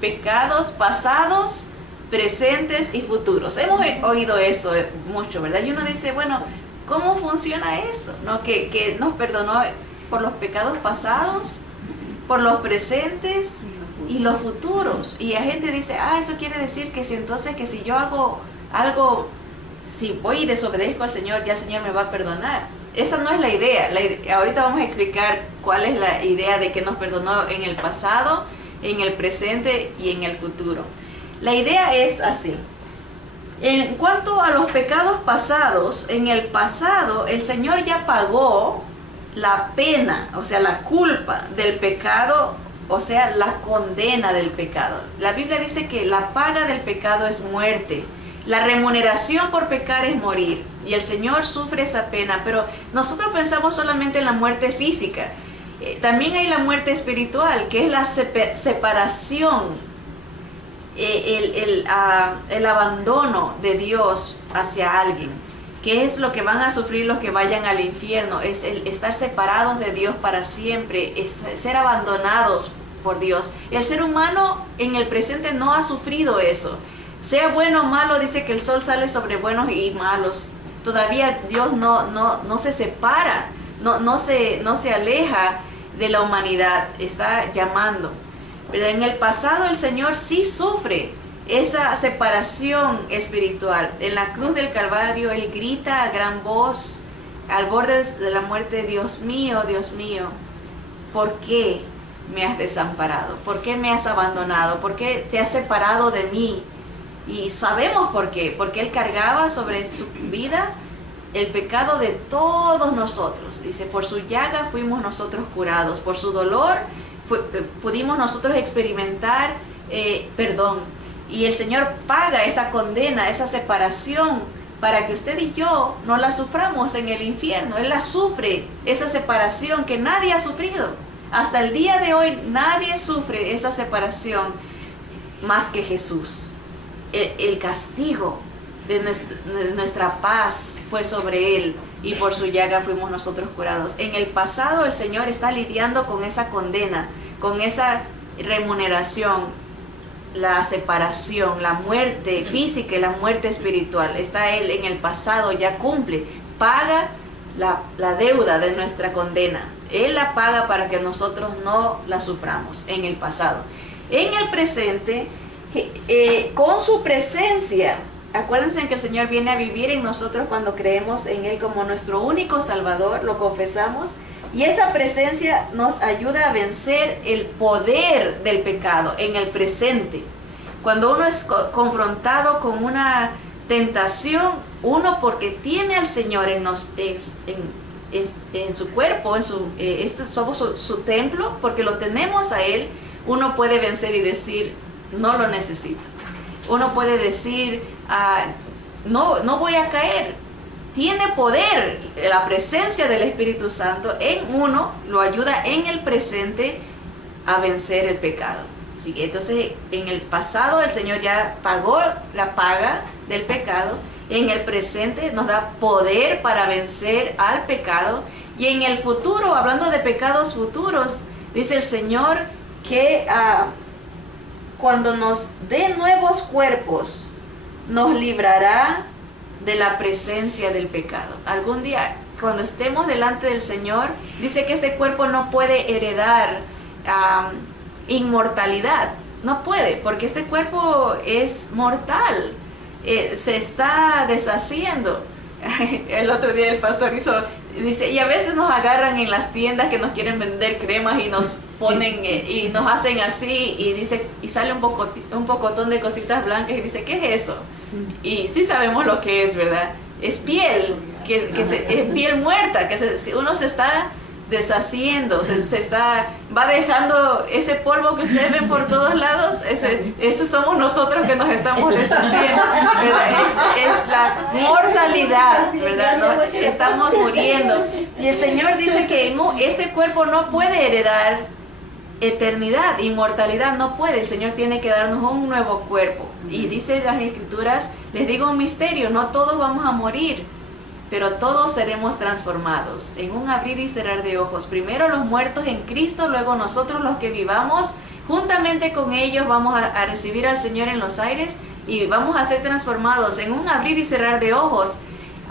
pecados pasados, presentes y futuros? Hemos oído eso mucho, ¿verdad? Y uno dice, bueno, ¿cómo funciona esto? ¿No? Que nos perdonó por los pecados pasados, por los presentes y los futuros. Y la gente dice, eso quiere decir que si yo hago algo, si voy y desobedezco al Señor, ya el Señor me va a perdonar. esa no es la idea. Ahorita vamos a explicar cuál es la idea de que nos perdonó en el pasado, en el presente y en el futuro. La idea es así. En cuanto a los pecados pasados, en el pasado el Señor ya pagó la pena, o sea, la culpa del pecado, o sea, la condena del pecado. La Biblia dice que la paga del pecado es muerte. La remuneración por pecar es morir. Y el Señor sufre esa pena, pero nosotros pensamos solamente en la muerte física. También hay la muerte espiritual, que es la separación, el abandono de Dios hacia alguien, que es lo que van a sufrir los que vayan al infierno. Es el estar separados de Dios para siempre, es ser abandonados por Dios. El ser humano en el presente no ha sufrido eso. Sea bueno o malo, dice que el sol sale sobre buenos y malos. Todavía Dios no se separa, no se aleja de la humanidad, está llamando. Pero en el pasado el Señor sí sufre esa separación espiritual. En la cruz del Calvario Él grita a gran voz, al borde de la muerte: Dios mío, ¿por qué me has desamparado? ¿Por qué me has abandonado? ¿Por qué te has separado de mí? Y sabemos por qué, porque Él cargaba sobre su vida el pecado de todos nosotros. Dice, por su llaga fuimos nosotros curados, por su dolor pudimos nosotros experimentar perdón. Y el Señor paga esa condena, esa separación, para que usted y yo no la suframos en el infierno. Él la sufre, esa separación que nadie ha sufrido. Hasta el día de hoy nadie sufre esa separación más que Jesús. El castigo de nuestra paz fue sobre Él, y por su llaga fuimos nosotros curados. En el pasado el Señor está lidiando con esa condena, con esa remuneración, la separación, la muerte física y la muerte espiritual. Está Él en el pasado, ya cumple, paga la deuda de nuestra condena. Él la paga para que nosotros no la suframos en el pasado. En el presente, con su presencia, acuérdense que el Señor viene a vivir en nosotros cuando creemos en Él como nuestro único Salvador, lo confesamos, y esa presencia nos ayuda a vencer el poder del pecado en el presente. Cuando uno es confrontado con una tentación, uno, porque tiene al Señor en su cuerpo, somos su templo, porque lo tenemos a Él, uno puede vencer y decir, no lo necesito. Uno puede decir, no voy a caer. Tiene poder. La presencia del Espíritu Santo en uno lo ayuda en el presente a vencer el pecado. ¿Sí? Entonces, en el pasado el Señor ya pagó la paga del pecado. En el presente nos da poder para vencer al pecado. Y en el futuro, hablando de pecados futuros, dice el Señor que cuando nos dé nuevos cuerpos, nos librará de la presencia del pecado. Algún día, cuando estemos delante del Señor, dice que este cuerpo no puede heredar inmortalidad. No puede, porque este cuerpo es mortal. Se está deshaciendo. El otro día el pastor dice, y a veces nos agarran en las tiendas que nos quieren vender cremas y nos ponen y nos hacen así, y dice, y sale un pocotón de cositas blancas, y dice, ¿qué es eso? Y sí sabemos lo que es, ¿verdad? Es piel, es piel muerta, uno se está deshaciendo, va dejando ese polvo que ustedes ven por todos lados, eso somos nosotros que nos estamos deshaciendo, ¿verdad? Es la mortalidad, ¿verdad? ¿No? Estamos muriendo. Y el Señor dice que este cuerpo no puede heredar eternidad, inmortalidad, no puede. El Señor tiene que darnos un nuevo cuerpo. Y dice las Escrituras, les digo un misterio, no todos vamos a morir, pero todos seremos transformados en un abrir y cerrar de ojos. Primero los muertos en Cristo, luego nosotros los que vivamos, juntamente con ellos vamos a recibir al Señor en los aires y vamos a ser transformados en un abrir y cerrar de ojos.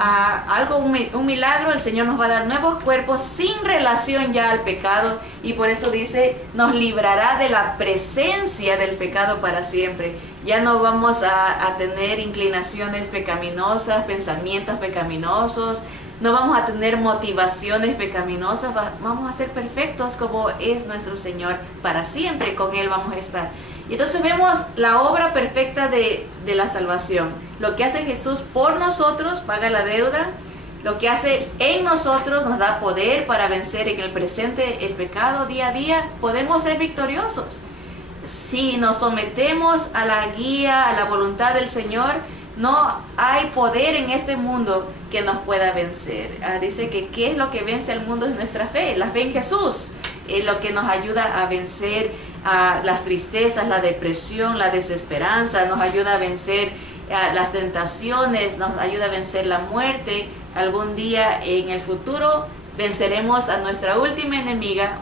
un milagro, el Señor nos va a dar nuevos cuerpos sin relación ya al pecado, y por eso dice, nos librará de la presencia del pecado para siempre. Ya no vamos a tener inclinaciones pecaminosas, pensamientos pecaminosos, no vamos a tener motivaciones pecaminosas, vamos a ser perfectos como es nuestro Señor para siempre, con Él vamos a estar. Y entonces vemos la obra perfecta de la salvación. Lo que hace Jesús por nosotros, paga la deuda. Lo que hace en nosotros nos da poder para vencer en el presente el pecado día a día. Podemos ser victoriosos. Si nos sometemos a la guía, a la voluntad del Señor, no hay poder en este mundo que nos pueda vencer. Dice que ¿qué es lo que vence al mundo? Es nuestra fe, la fe en Jesús. Es lo que nos ayuda a vencer las tristezas, la depresión, la desesperanza, nos ayuda a vencer las tentaciones, nos ayuda a vencer la muerte. Algún día en el futuro venceremos a nuestra última enemiga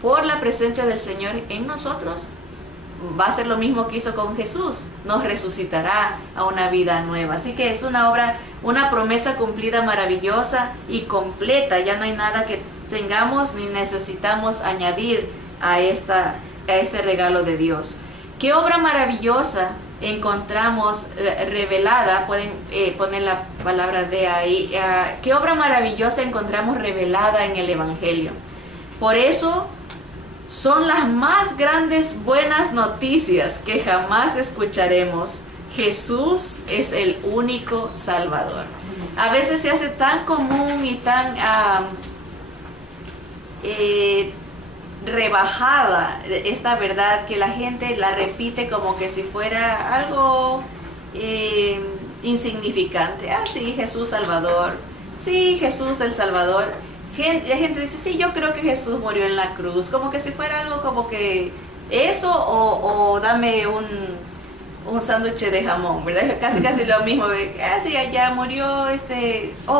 por la presencia del Señor en nosotros. Va a ser lo mismo que hizo con Jesús, nos resucitará a una vida nueva. Así que es una obra, una promesa cumplida, maravillosa y completa. Ya no hay nada que tengamos ni necesitamos añadir a este regalo de Dios. ¿Qué obra maravillosa encontramos revelada? Pueden poner la palabra de ahí. ¿Qué obra maravillosa encontramos revelada en el Evangelio? Por eso son las más grandes buenas noticias que jamás escucharemos. Jesús es el único Salvador. A veces se hace tan común y tan rebajada esta verdad que la gente la repite como que si fuera algo insignificante. Sí, Jesús Salvador. Sí, Jesús el Salvador. La gente dice, sí, yo creo que Jesús murió en la cruz, como que si fuera algo como que eso o dame un sándwich de jamón, ¿verdad? Casi lo mismo, sí, ya murió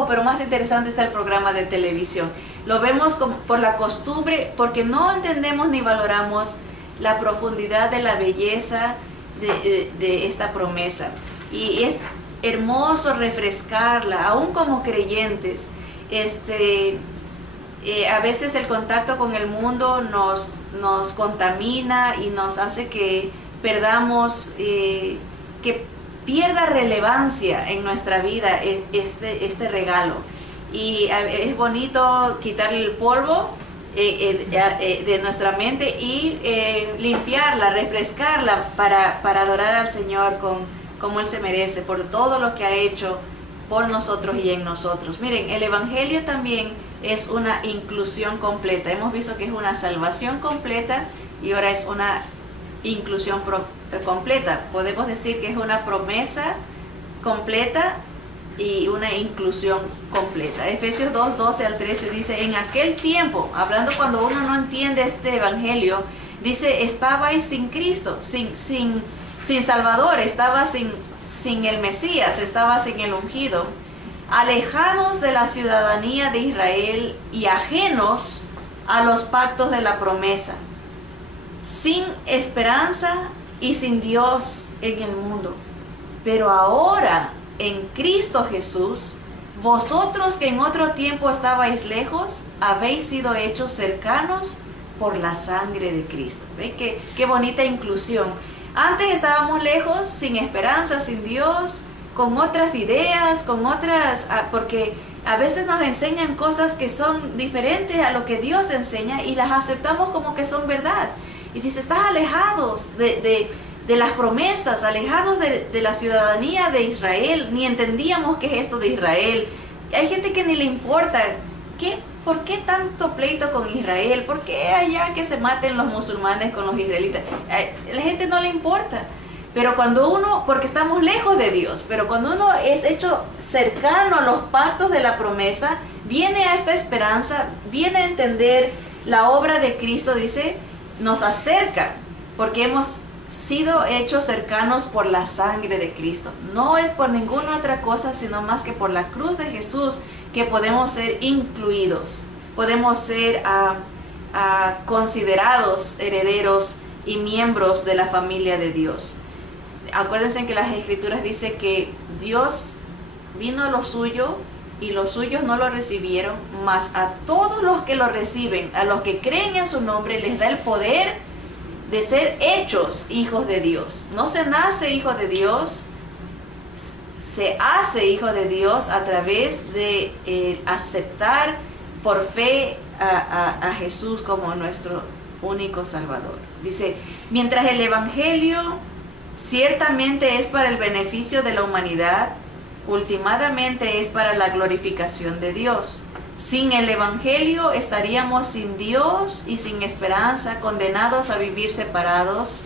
pero más interesante está el programa de televisión. Lo vemos por la costumbre, porque no entendemos ni valoramos la profundidad de la belleza de esta promesa. Y es hermoso refrescarla, aún como creyentes. A veces el contacto con el mundo nos contamina y nos hace que perdamos, que pierda relevancia en nuestra vida este regalo. Y es bonito quitarle el polvo de nuestra mente y limpiarla, refrescarla para adorar al Señor como Él se merece, por todo lo que ha hecho por nosotros y en nosotros. Miren, el Evangelio también es una inclusión completa. Hemos visto que es una salvación completa y ahora es una inclusión completa. Podemos decir que es una promesa completa y una inclusión completa. Efesios 2, 12 al 13 dice, en aquel tiempo, hablando cuando uno no entiende este Evangelio, dice, estabais sin Cristo, sin Salvador, estaba sin el Mesías, estaba sin el ungido, alejados de la ciudadanía de Israel y ajenos a los pactos de la promesa, sin esperanza y sin Dios en el mundo. Pero ahora, en Cristo Jesús, vosotros que en otro tiempo estabais lejos, habéis sido hechos cercanos por la sangre de Cristo. ¿Ven qué bonita inclusión? Antes estábamos lejos, sin esperanza, sin Dios, con otras ideas, porque a veces nos enseñan cosas que son diferentes a lo que Dios enseña y las aceptamos como que son verdad. Y dice, estás alejados de las promesas, alejados de la ciudadanía de Israel, ni entendíamos qué es esto de Israel. Hay gente que ni le importa, ¿por qué tanto pleito con Israel? ¿Por qué allá que se maten los musulmanes con los israelitas? A la gente no le importa. Pero porque estamos lejos de Dios, pero cuando uno es hecho cercano a los pactos de la promesa, viene a esta esperanza, viene a entender la obra de Cristo, dice, nos acerca, porque hemos sido hechos cercanos por la sangre de Cristo. No es por ninguna otra cosa, sino más que por la cruz de Jesús, que podemos ser incluidos, podemos ser considerados herederos y miembros de la familia de Dios. Acuérdense que las Escrituras dicen que Dios vino a lo suyo y los suyos no lo recibieron, mas a todos los que lo reciben, a los que creen en su nombre, les da el poder de ser hechos hijos de Dios. No se nace hijo de Dios, se hace hijo de Dios a través de aceptar por fe a Jesús como nuestro único Salvador. Dice, mientras el Evangelio ciertamente es para el beneficio de la humanidad, últimamente es para la glorificación de Dios. Sin el Evangelio estaríamos sin Dios y sin esperanza, condenados a vivir separados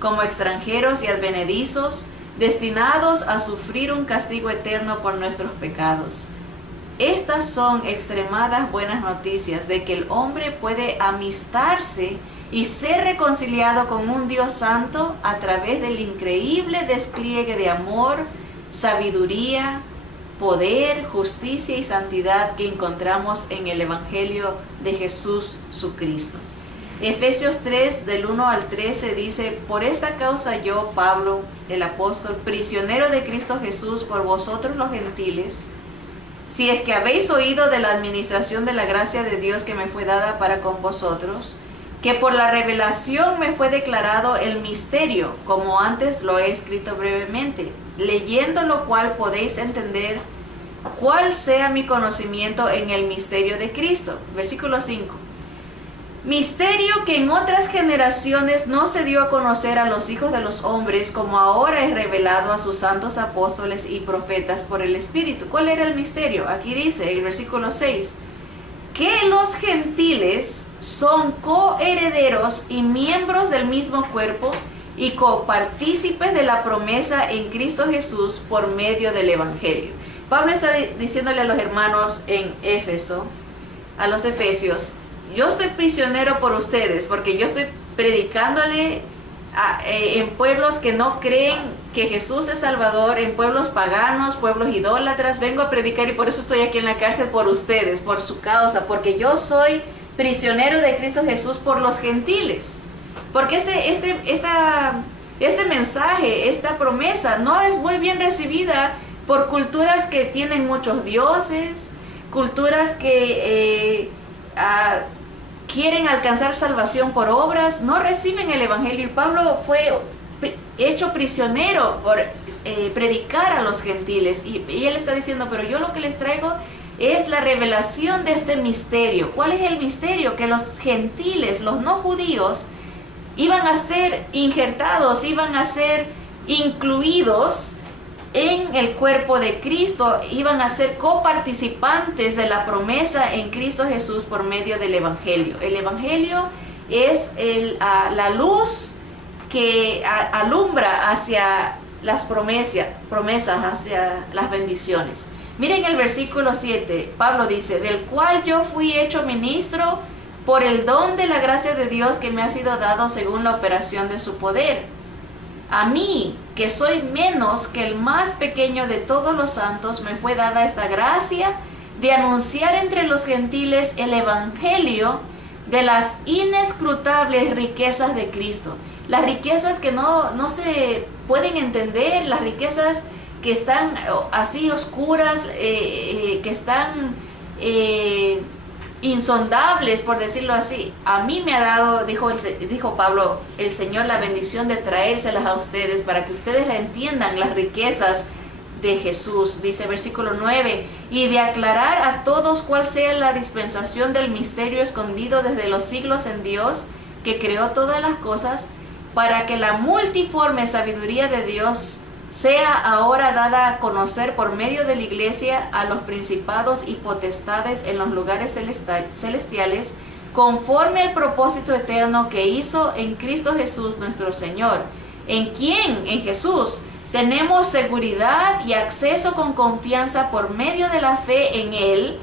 como extranjeros y advenedizos, destinados a sufrir un castigo eterno por nuestros pecados. Estas son extremadas buenas noticias de que el hombre puede amistarse y ser reconciliado con un Dios santo a través del increíble despliegue de amor, sabiduría, poder, justicia y santidad que encontramos en el Evangelio de Jesús su Cristo. Efesios 3, del 1 al 13 dice, por esta causa yo, Pablo, el apóstol, prisionero de Cristo Jesús por vosotros los gentiles, si es que habéis oído de la administración de la gracia de Dios que me fue dada para con vosotros, que por la revelación me fue declarado el misterio, como antes lo he escrito brevemente, leyendo lo cual podéis entender cuál sea mi conocimiento en el misterio de Cristo. Versículo 5. Misterio que en otras generaciones no se dio a conocer a los hijos de los hombres, como ahora es revelado a sus santos apóstoles y profetas por el Espíritu. ¿Cuál era el misterio? Aquí dice el versículo 6, que los gentiles son coherederos y miembros del mismo cuerpo y copartícipes de la promesa en Cristo Jesús por medio del Evangelio. Pablo está diciéndole a los hermanos en Éfeso, a los efesios, yo estoy prisionero por ustedes, porque yo estoy predicándole en pueblos que no creen que Jesús es Salvador, en pueblos paganos, pueblos idólatras, vengo a predicar y por eso estoy aquí en la cárcel por ustedes, por su causa, porque yo soy prisionero de Cristo Jesús por los gentiles. Porque este mensaje, esta promesa no es muy bien recibida por culturas que tienen muchos dioses, culturas que quieren alcanzar salvación por obras, no reciben el Evangelio. Y Pablo fue hecho prisionero por predicar a los gentiles. Y él está diciendo, pero yo lo que les traigo es la revelación de este misterio. ¿Cuál es el misterio? Que los gentiles, los no judíos, iban a ser injertados, iban a ser incluidos en el cuerpo de Cristo, iban a ser coparticipantes de la promesa en Cristo Jesús por medio del Evangelio. El Evangelio es la luz que alumbra hacia las promesas, hacia las bendiciones. Miren el versículo 7, Pablo dice, del cual yo fui hecho ministro por el don de la gracia de Dios que me ha sido dado según la operación de su poder. A mí, que soy menos que el más pequeño de todos los santos, me fue dada esta gracia de anunciar entre los gentiles el Evangelio de las inescrutables riquezas de Cristo. Las riquezas que no se pueden entender, las riquezas que están así oscuras, que están insondables, por decirlo así. A mí me ha dado, dijo Pablo, el Señor la bendición de traérselas a ustedes para que ustedes la entiendan, las riquezas de Jesús. Dice versículo 9, y de aclarar a todos cuál sea la dispensación del misterio escondido desde los siglos en Dios, que creó todas las cosas, para que la multiforme sabiduría de Dios sea ahora dada a conocer por medio de la iglesia a los principados y potestades en los lugares celestiales, conforme al propósito eterno que hizo en Cristo Jesús nuestro Señor, en quien, en Jesús, tenemos seguridad y acceso con confianza por medio de la fe en Él,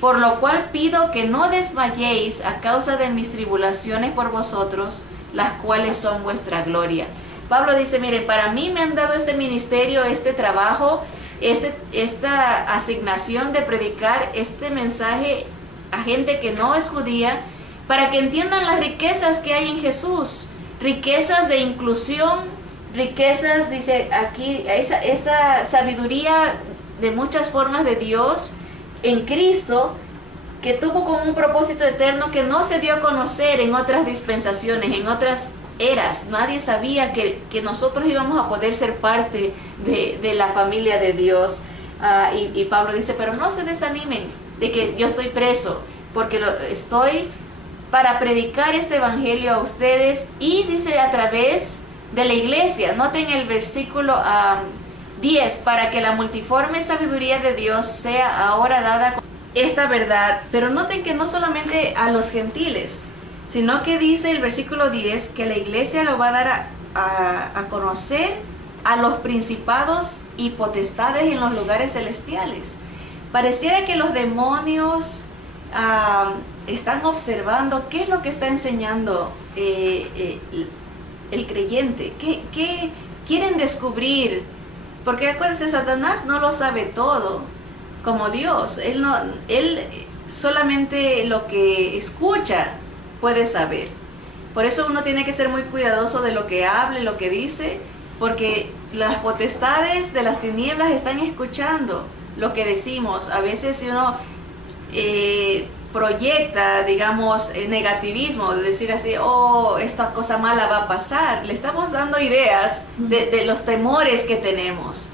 por lo cual pido que no desmayéis a causa de mis tribulaciones por vosotros, las cuales son vuestra gloria. Pablo dice, mire, para mí me han dado este ministerio, este trabajo, esta asignación de predicar este mensaje a gente que no es judía, para que entiendan las riquezas que hay en Jesús, riquezas de inclusión, riquezas, dice aquí, esa sabiduría de muchas formas de Dios en Cristo, que tuvo como un propósito eterno que no se dio a conocer en otras dispensaciones, en otras eras. Nadie sabía que nosotros íbamos a poder ser parte de la familia de Dios. Y Pablo dice, pero no se desanimen de que yo estoy preso, porque estoy para predicar este evangelio a ustedes, y dice a través de la iglesia. Noten el versículo 10, para que la multiforme sabiduría de Dios sea ahora dada con esta verdad. Pero noten que no solamente a los gentiles, sino que dice el versículo 10 que la iglesia lo va a dar a conocer a los principados y potestades en los lugares celestiales. Pareciera que los demonios están observando qué es lo que está enseñando el creyente, qué quieren descubrir, porque acuérdense, Satanás no lo sabe todo como Dios. Él solamente lo que escucha puede saber. Por eso uno tiene que ser muy cuidadoso de lo que hable, lo que dice, porque las potestades de las tinieblas están escuchando lo que decimos. A veces si uno proyecta, digamos, negativismo, de decir así, oh, esta cosa mala va a pasar, le estamos dando ideas de los temores que tenemos.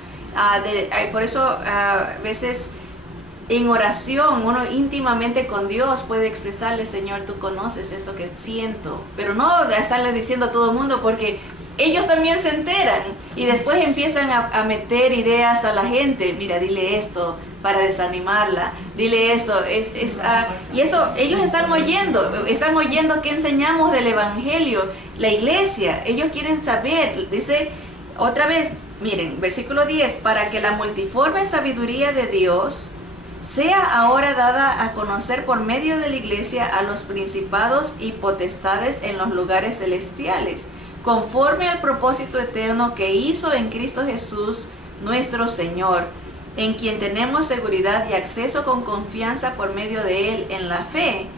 Por eso a veces en oración uno íntimamente con Dios puede expresarle, Señor, tú conoces esto que siento, pero no de estarle diciendo a todo el mundo, porque ellos también se enteran y después empiezan a meter ideas a la gente. Mira, dile esto para desanimarla, dile esto, y eso ellos están oyendo que enseñamos del evangelio. La iglesia, ellos quieren saber. Dice otra vez, miren, versículo 10, para que la multiforme sabiduría de Dios sea ahora dada a conocer por medio de la iglesia a los principados y potestades en los lugares celestiales, conforme al propósito eterno que hizo en Cristo Jesús nuestro Señor, en quien tenemos seguridad y acceso con confianza por medio de Él en la fe,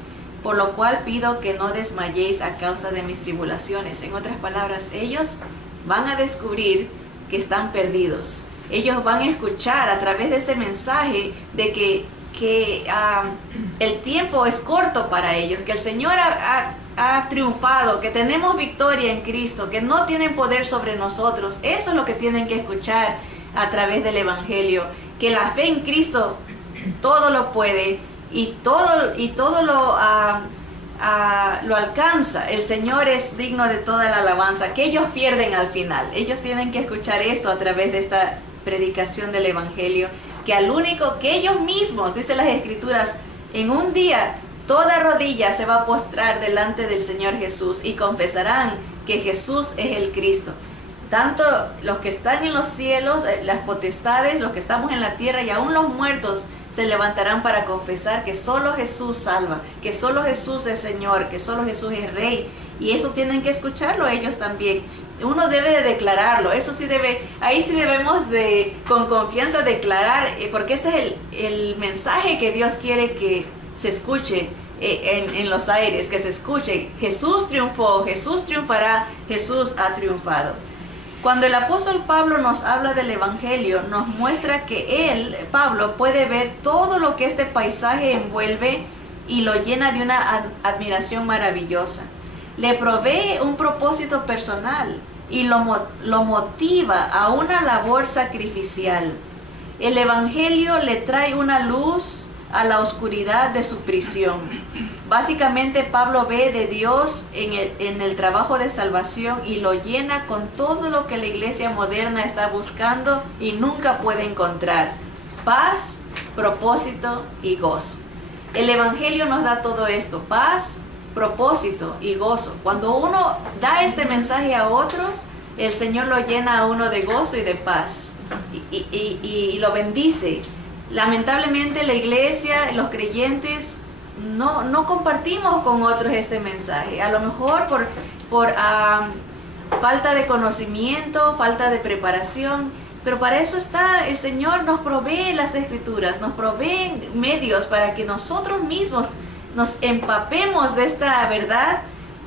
por lo cual pido que no desmayéis a causa de mis tribulaciones. En otras palabras, ellos van a descubrir que están perdidos. Ellos van a escuchar a través de este mensaje de que el tiempo es corto para ellos, que el Señor ha triunfado, que tenemos victoria en Cristo, que no tienen poder sobre nosotros. Eso es lo que tienen que escuchar a través del evangelio, que la fe en Cristo todo lo puede y todo lo alcanza. El Señor es digno de toda la alabanza, que ellos pierden al final. Ellos tienen que escuchar esto a través de esta predicación del evangelio, que al único que ellos mismos, dice las escrituras, en un día toda rodilla se va a postrar delante del Señor Jesús y confesarán que Jesús es el Cristo. Tanto los que están en los cielos, las potestades, los que estamos en la tierra y aún los muertos se levantarán para confesar que solo Jesús salva, que solo Jesús es Señor, que solo Jesús es Rey. Y eso tienen que escucharlo ellos también. Uno debe de declararlo, eso sí ahí sí debemos de con confianza declarar, porque ese es el mensaje que Dios quiere que se escuche en los aires, que se escuche. Jesús triunfó, Jesús triunfará, Jesús ha triunfado. Cuando el apóstol Pablo nos habla del evangelio, nos muestra que Pablo, puede ver todo lo que este paisaje envuelve y lo llena de una admiración maravillosa. Le provee un propósito personal y lo motiva a una labor sacrificial. El evangelio le trae una luz a la oscuridad de su prisión. Básicamente Pablo ve de Dios en el trabajo de salvación y lo llena con todo lo que la iglesia moderna está buscando y nunca puede encontrar: paz, propósito y gozo. El evangelio nos da todo esto: paz, propósito y gozo. Cuando uno da este mensaje a otros, el Señor lo llena a uno de gozo y de paz y lo bendice. Lamentablemente la iglesia, los creyentes, no compartimos con otros este mensaje. A lo mejor por falta de conocimiento, falta de preparación. Pero para eso está, el Señor nos provee las escrituras, nos provee medios para que nosotros mismos nos empapemos de esta verdad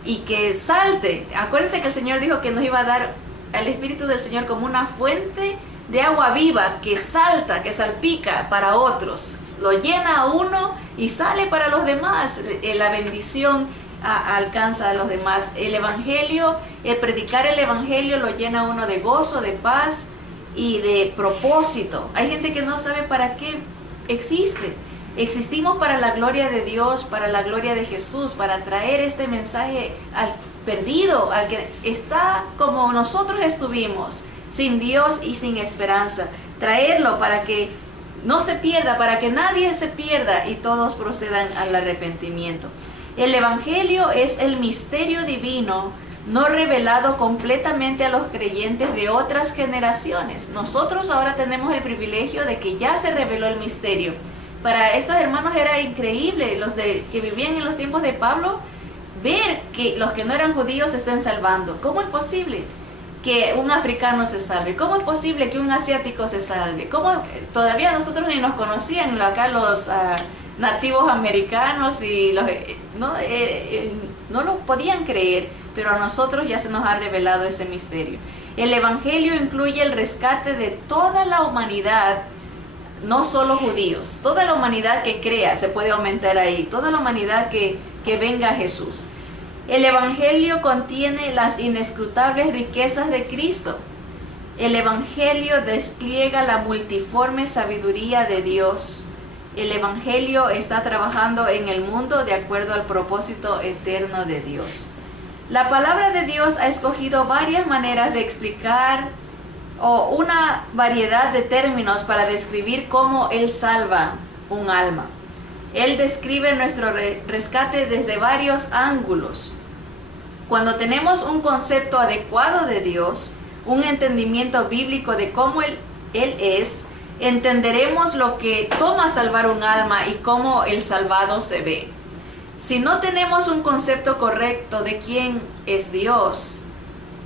y que salte. Acuérdense que el Señor dijo que nos iba a dar al Espíritu del Señor como una fuente de agua viva que salta, que salpica para otros. Lo llena a uno y sale para los demás. La bendición alcanza a los demás. El evangelio, el predicar el evangelio lo llena a uno de gozo, de paz y de propósito. Hay gente que no sabe para qué existe. Existimos para la gloria de Dios, para la gloria de Jesús, para traer este mensaje al perdido, al que está como nosotros estuvimos, sin Dios y sin esperanza. Traerlo para que no se pierda, para que nadie se pierda y todos procedan al arrepentimiento. El evangelio es el misterio divino no revelado completamente a los creyentes de otras generaciones. Nosotros ahora tenemos el privilegio de que ya se reveló el misterio. Para estos hermanos era increíble, los que vivían en los tiempos de Pablo, ver que los que no eran judíos se estén salvando. ¿Cómo es posible que un africano se salve? ¿Cómo es posible que un asiático se salve? ¿Cómo? Todavía nosotros ni nos conocían acá los nativos americanos y no lo podían creer, pero a nosotros ya se nos ha revelado ese misterio. El evangelio incluye el rescate de toda la humanidad, no solo judíos, toda la humanidad que crea, se puede aumentar ahí, toda la humanidad que venga a Jesús. El evangelio contiene las inescrutables riquezas de Cristo. El evangelio despliega la multiforme sabiduría de Dios. El evangelio está trabajando en el mundo de acuerdo al propósito eterno de Dios. La palabra de Dios ha escogido varias maneras de explicar o una variedad de términos para describir cómo Él salva un alma. Él describe nuestro rescate desde varios ángulos. Cuando tenemos un concepto adecuado de Dios, un entendimiento bíblico de cómo Él es, entenderemos lo que toma salvar un alma y cómo el salvado se ve. Si no tenemos un concepto correcto de quién es Dios,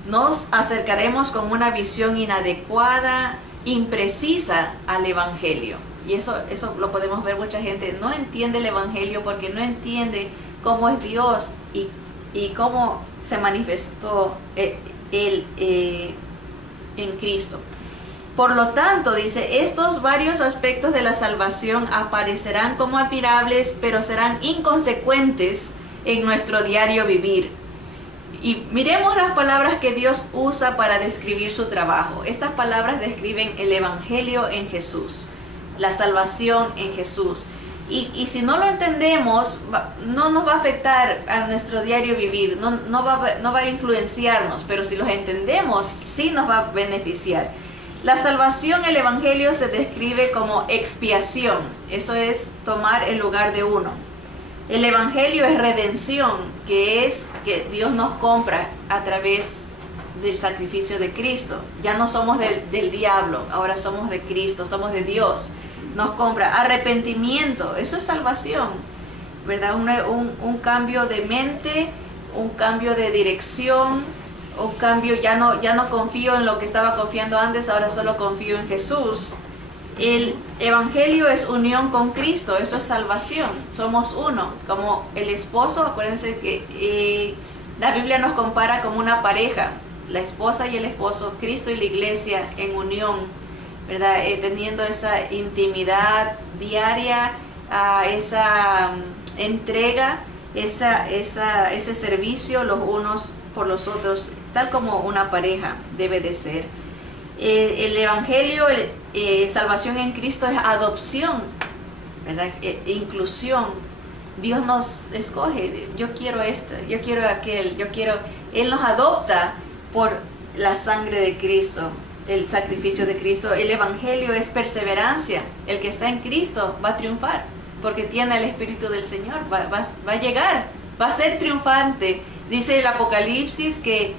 nos acercaremos con una visión inadecuada, imprecisa al evangelio. Y eso lo podemos ver, mucha gente no entiende el evangelio porque no entiende cómo es Dios y cómo se manifestó Él en Cristo. Por lo tanto, dice, estos varios aspectos de la salvación aparecerán como admirables, pero serán inconsecuentes en nuestro diario vivir. Y miremos las palabras que Dios usa para describir su trabajo. Estas palabras describen el evangelio en Jesús, la salvación en Jesús. Y si no lo entendemos, no nos va a afectar a nuestro diario vivir, no va a influenciarnos, pero si los entendemos, sí nos va a beneficiar. La salvación, el evangelio se describe como expiación, eso es tomar el lugar de uno. El evangelio es redención, que es que Dios nos compra a través del sacrificio de Cristo. Ya no somos del diablo, ahora somos de Cristo, somos de Dios. Nos compra. Arrepentimiento, eso es salvación, ¿verdad? Un cambio de mente, un cambio de dirección, un cambio, ya no confío en lo que estaba confiando antes, ahora solo confío en Jesús. El evangelio es unión con Cristo, eso es salvación, somos uno, como el esposo. Acuérdense que la Biblia nos compara como una pareja, la esposa y el esposo, Cristo y la iglesia en unión, ¿verdad? Teniendo esa intimidad diaria, esa entrega, ese servicio los unos por los otros, tal como una pareja debe de ser. El evangelio, salvación en Cristo es adopción, ¿verdad? Inclusión. Dios nos escoge, yo quiero yo quiero aquel, Él nos adopta por la sangre de Cristo, el sacrificio de Cristo. El evangelio es perseverancia. El que está en Cristo va a triunfar porque tiene el Espíritu del Señor, va a llegar, va a ser triunfante. Dice el Apocalipsis que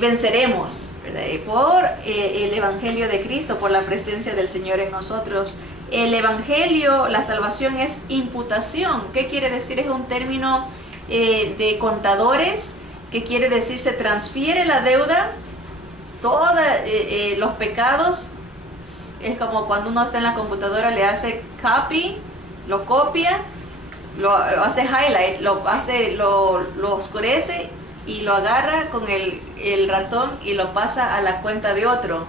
venceremos, ¿verdad? Por el evangelio de Cristo, por la presencia del Señor en nosotros. El evangelio, la salvación es imputación. ¿Qué quiere decir? Es un término de contadores, que quiere decir se transfiere la deuda, todos los pecados. Es como cuando uno está en la computadora, le hace copy, lo copia, lo hace highlight, lo oscurece y lo agarra con el ratón y lo pasa a la cuenta de otro.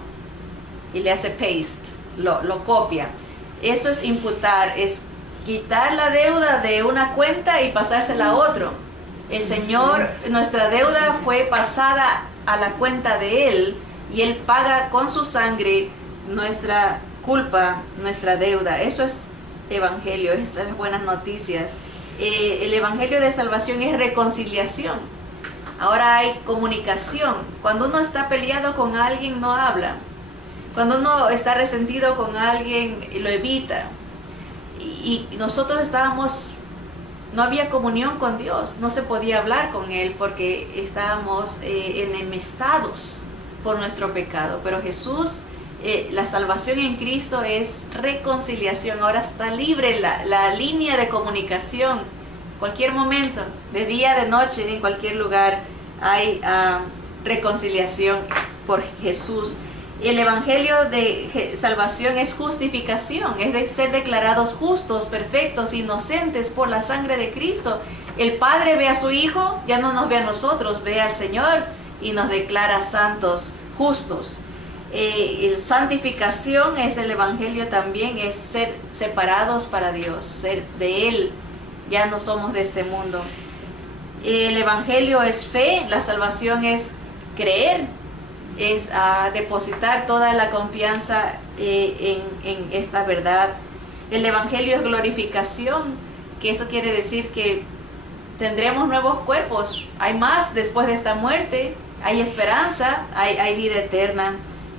y le hace paste, lo copia. Eso es imputar, es quitar la deuda de una cuenta y pasársela a otro. El Señor, nuestra deuda fue pasada a la cuenta de Él y Él paga con su sangre nuestra culpa, nuestra deuda. Eso es evangelio, esas buenas noticias. El evangelio de salvación es reconciliación. Ahora hay comunicación. Cuando uno está peleado con alguien, no habla. Cuando uno está resentido con alguien, lo evita. Y nosotros no había comunión con Dios, no se podía hablar con Él porque estábamos enemistados por nuestro pecado. Pero Jesús, la salvación en Cristo es reconciliación. Ahora está libre la línea de comunicación. Cualquier momento, de día, de noche, en cualquier lugar hay reconciliación por Jesús. El evangelio de salvación es justificación, es de ser declarados justos, perfectos, inocentes por la sangre de Cristo. El Padre ve a su Hijo, ya no nos ve a nosotros, ve al Señor y nos declara santos, justos. Santificación es el evangelio también, es ser separados para Dios, ser de Él, ya no somos de este mundo. El evangelio es fe, la salvación es creer, es depositar toda la confianza en esta verdad. El evangelio es glorificación, que eso quiere decir que tendremos nuevos cuerpos, hay más después de esta muerte, hay esperanza, hay vida eterna,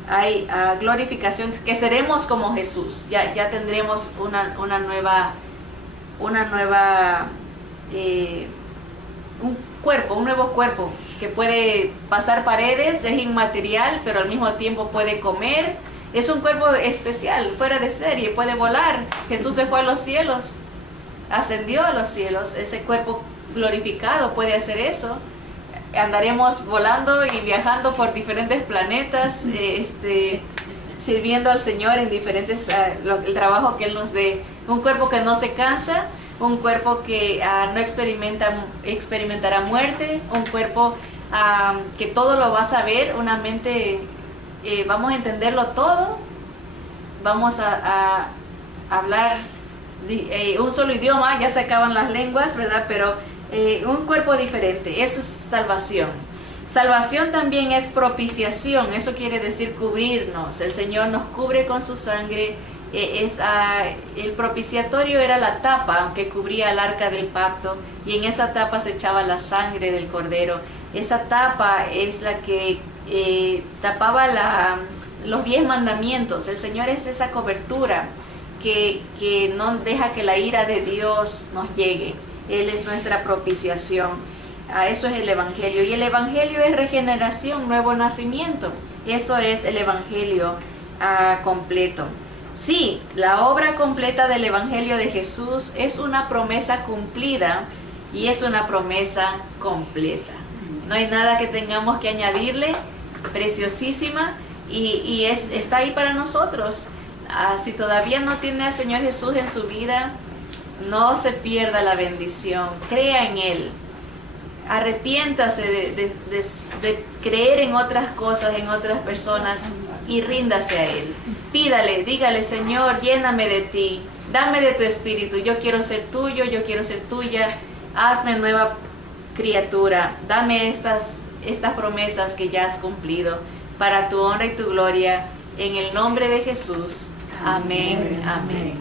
hay glorificación, que seremos como Jesús, ya tendremos una nueva un nuevo cuerpo que puede pasar paredes, es inmaterial, pero al mismo tiempo puede comer. Es un cuerpo especial, fuera de serie, puede volar. Jesús se fue a los cielos, ascendió a los cielos. Ese cuerpo glorificado puede hacer eso. Andaremos volando y viajando por diferentes planetas, sirviendo al Señor en diferentes, el trabajo que Él nos dé. Un cuerpo que no se cansa, un cuerpo que no experimentará muerte, un cuerpo que todo lo va a saber, una mente, vamos a entenderlo todo, vamos a hablar un solo idioma, ya se acaban las lenguas, ¿verdad? Pero un cuerpo diferente, eso es salvación. Salvación también es propiciación, eso quiere decir cubrirnos. El Señor nos cubre con su sangre. El propiciatorio era la tapa que cubría el arca del pacto, y en esa tapa se echaba la sangre del cordero. Esa tapa es la que tapaba los 10 mandamientos. El Señor es esa cobertura que no deja que la ira de Dios nos llegue. Él es nuestra propiciación. Eso es el evangelio, y el evangelio es regeneración, nuevo nacimiento. Eso es el evangelio completo. Sí, la obra completa del Evangelio de Jesús es una promesa cumplida y es una promesa completa. No hay nada que tengamos que añadirle, preciosísima, y está ahí para nosotros. Si todavía no tiene al Señor Jesús en su vida, no se pierda la bendición, crea en Él. Arrepiéntase de creer en otras cosas, en otras personas, y ríndase a Él. Pídale, dígale: Señor, lléname de ti, dame de tu espíritu, yo quiero ser tuyo, yo quiero ser tuya, hazme nueva criatura, dame estas promesas que ya has cumplido, para tu honra y tu gloria, en el nombre de Jesús. Amén, amén.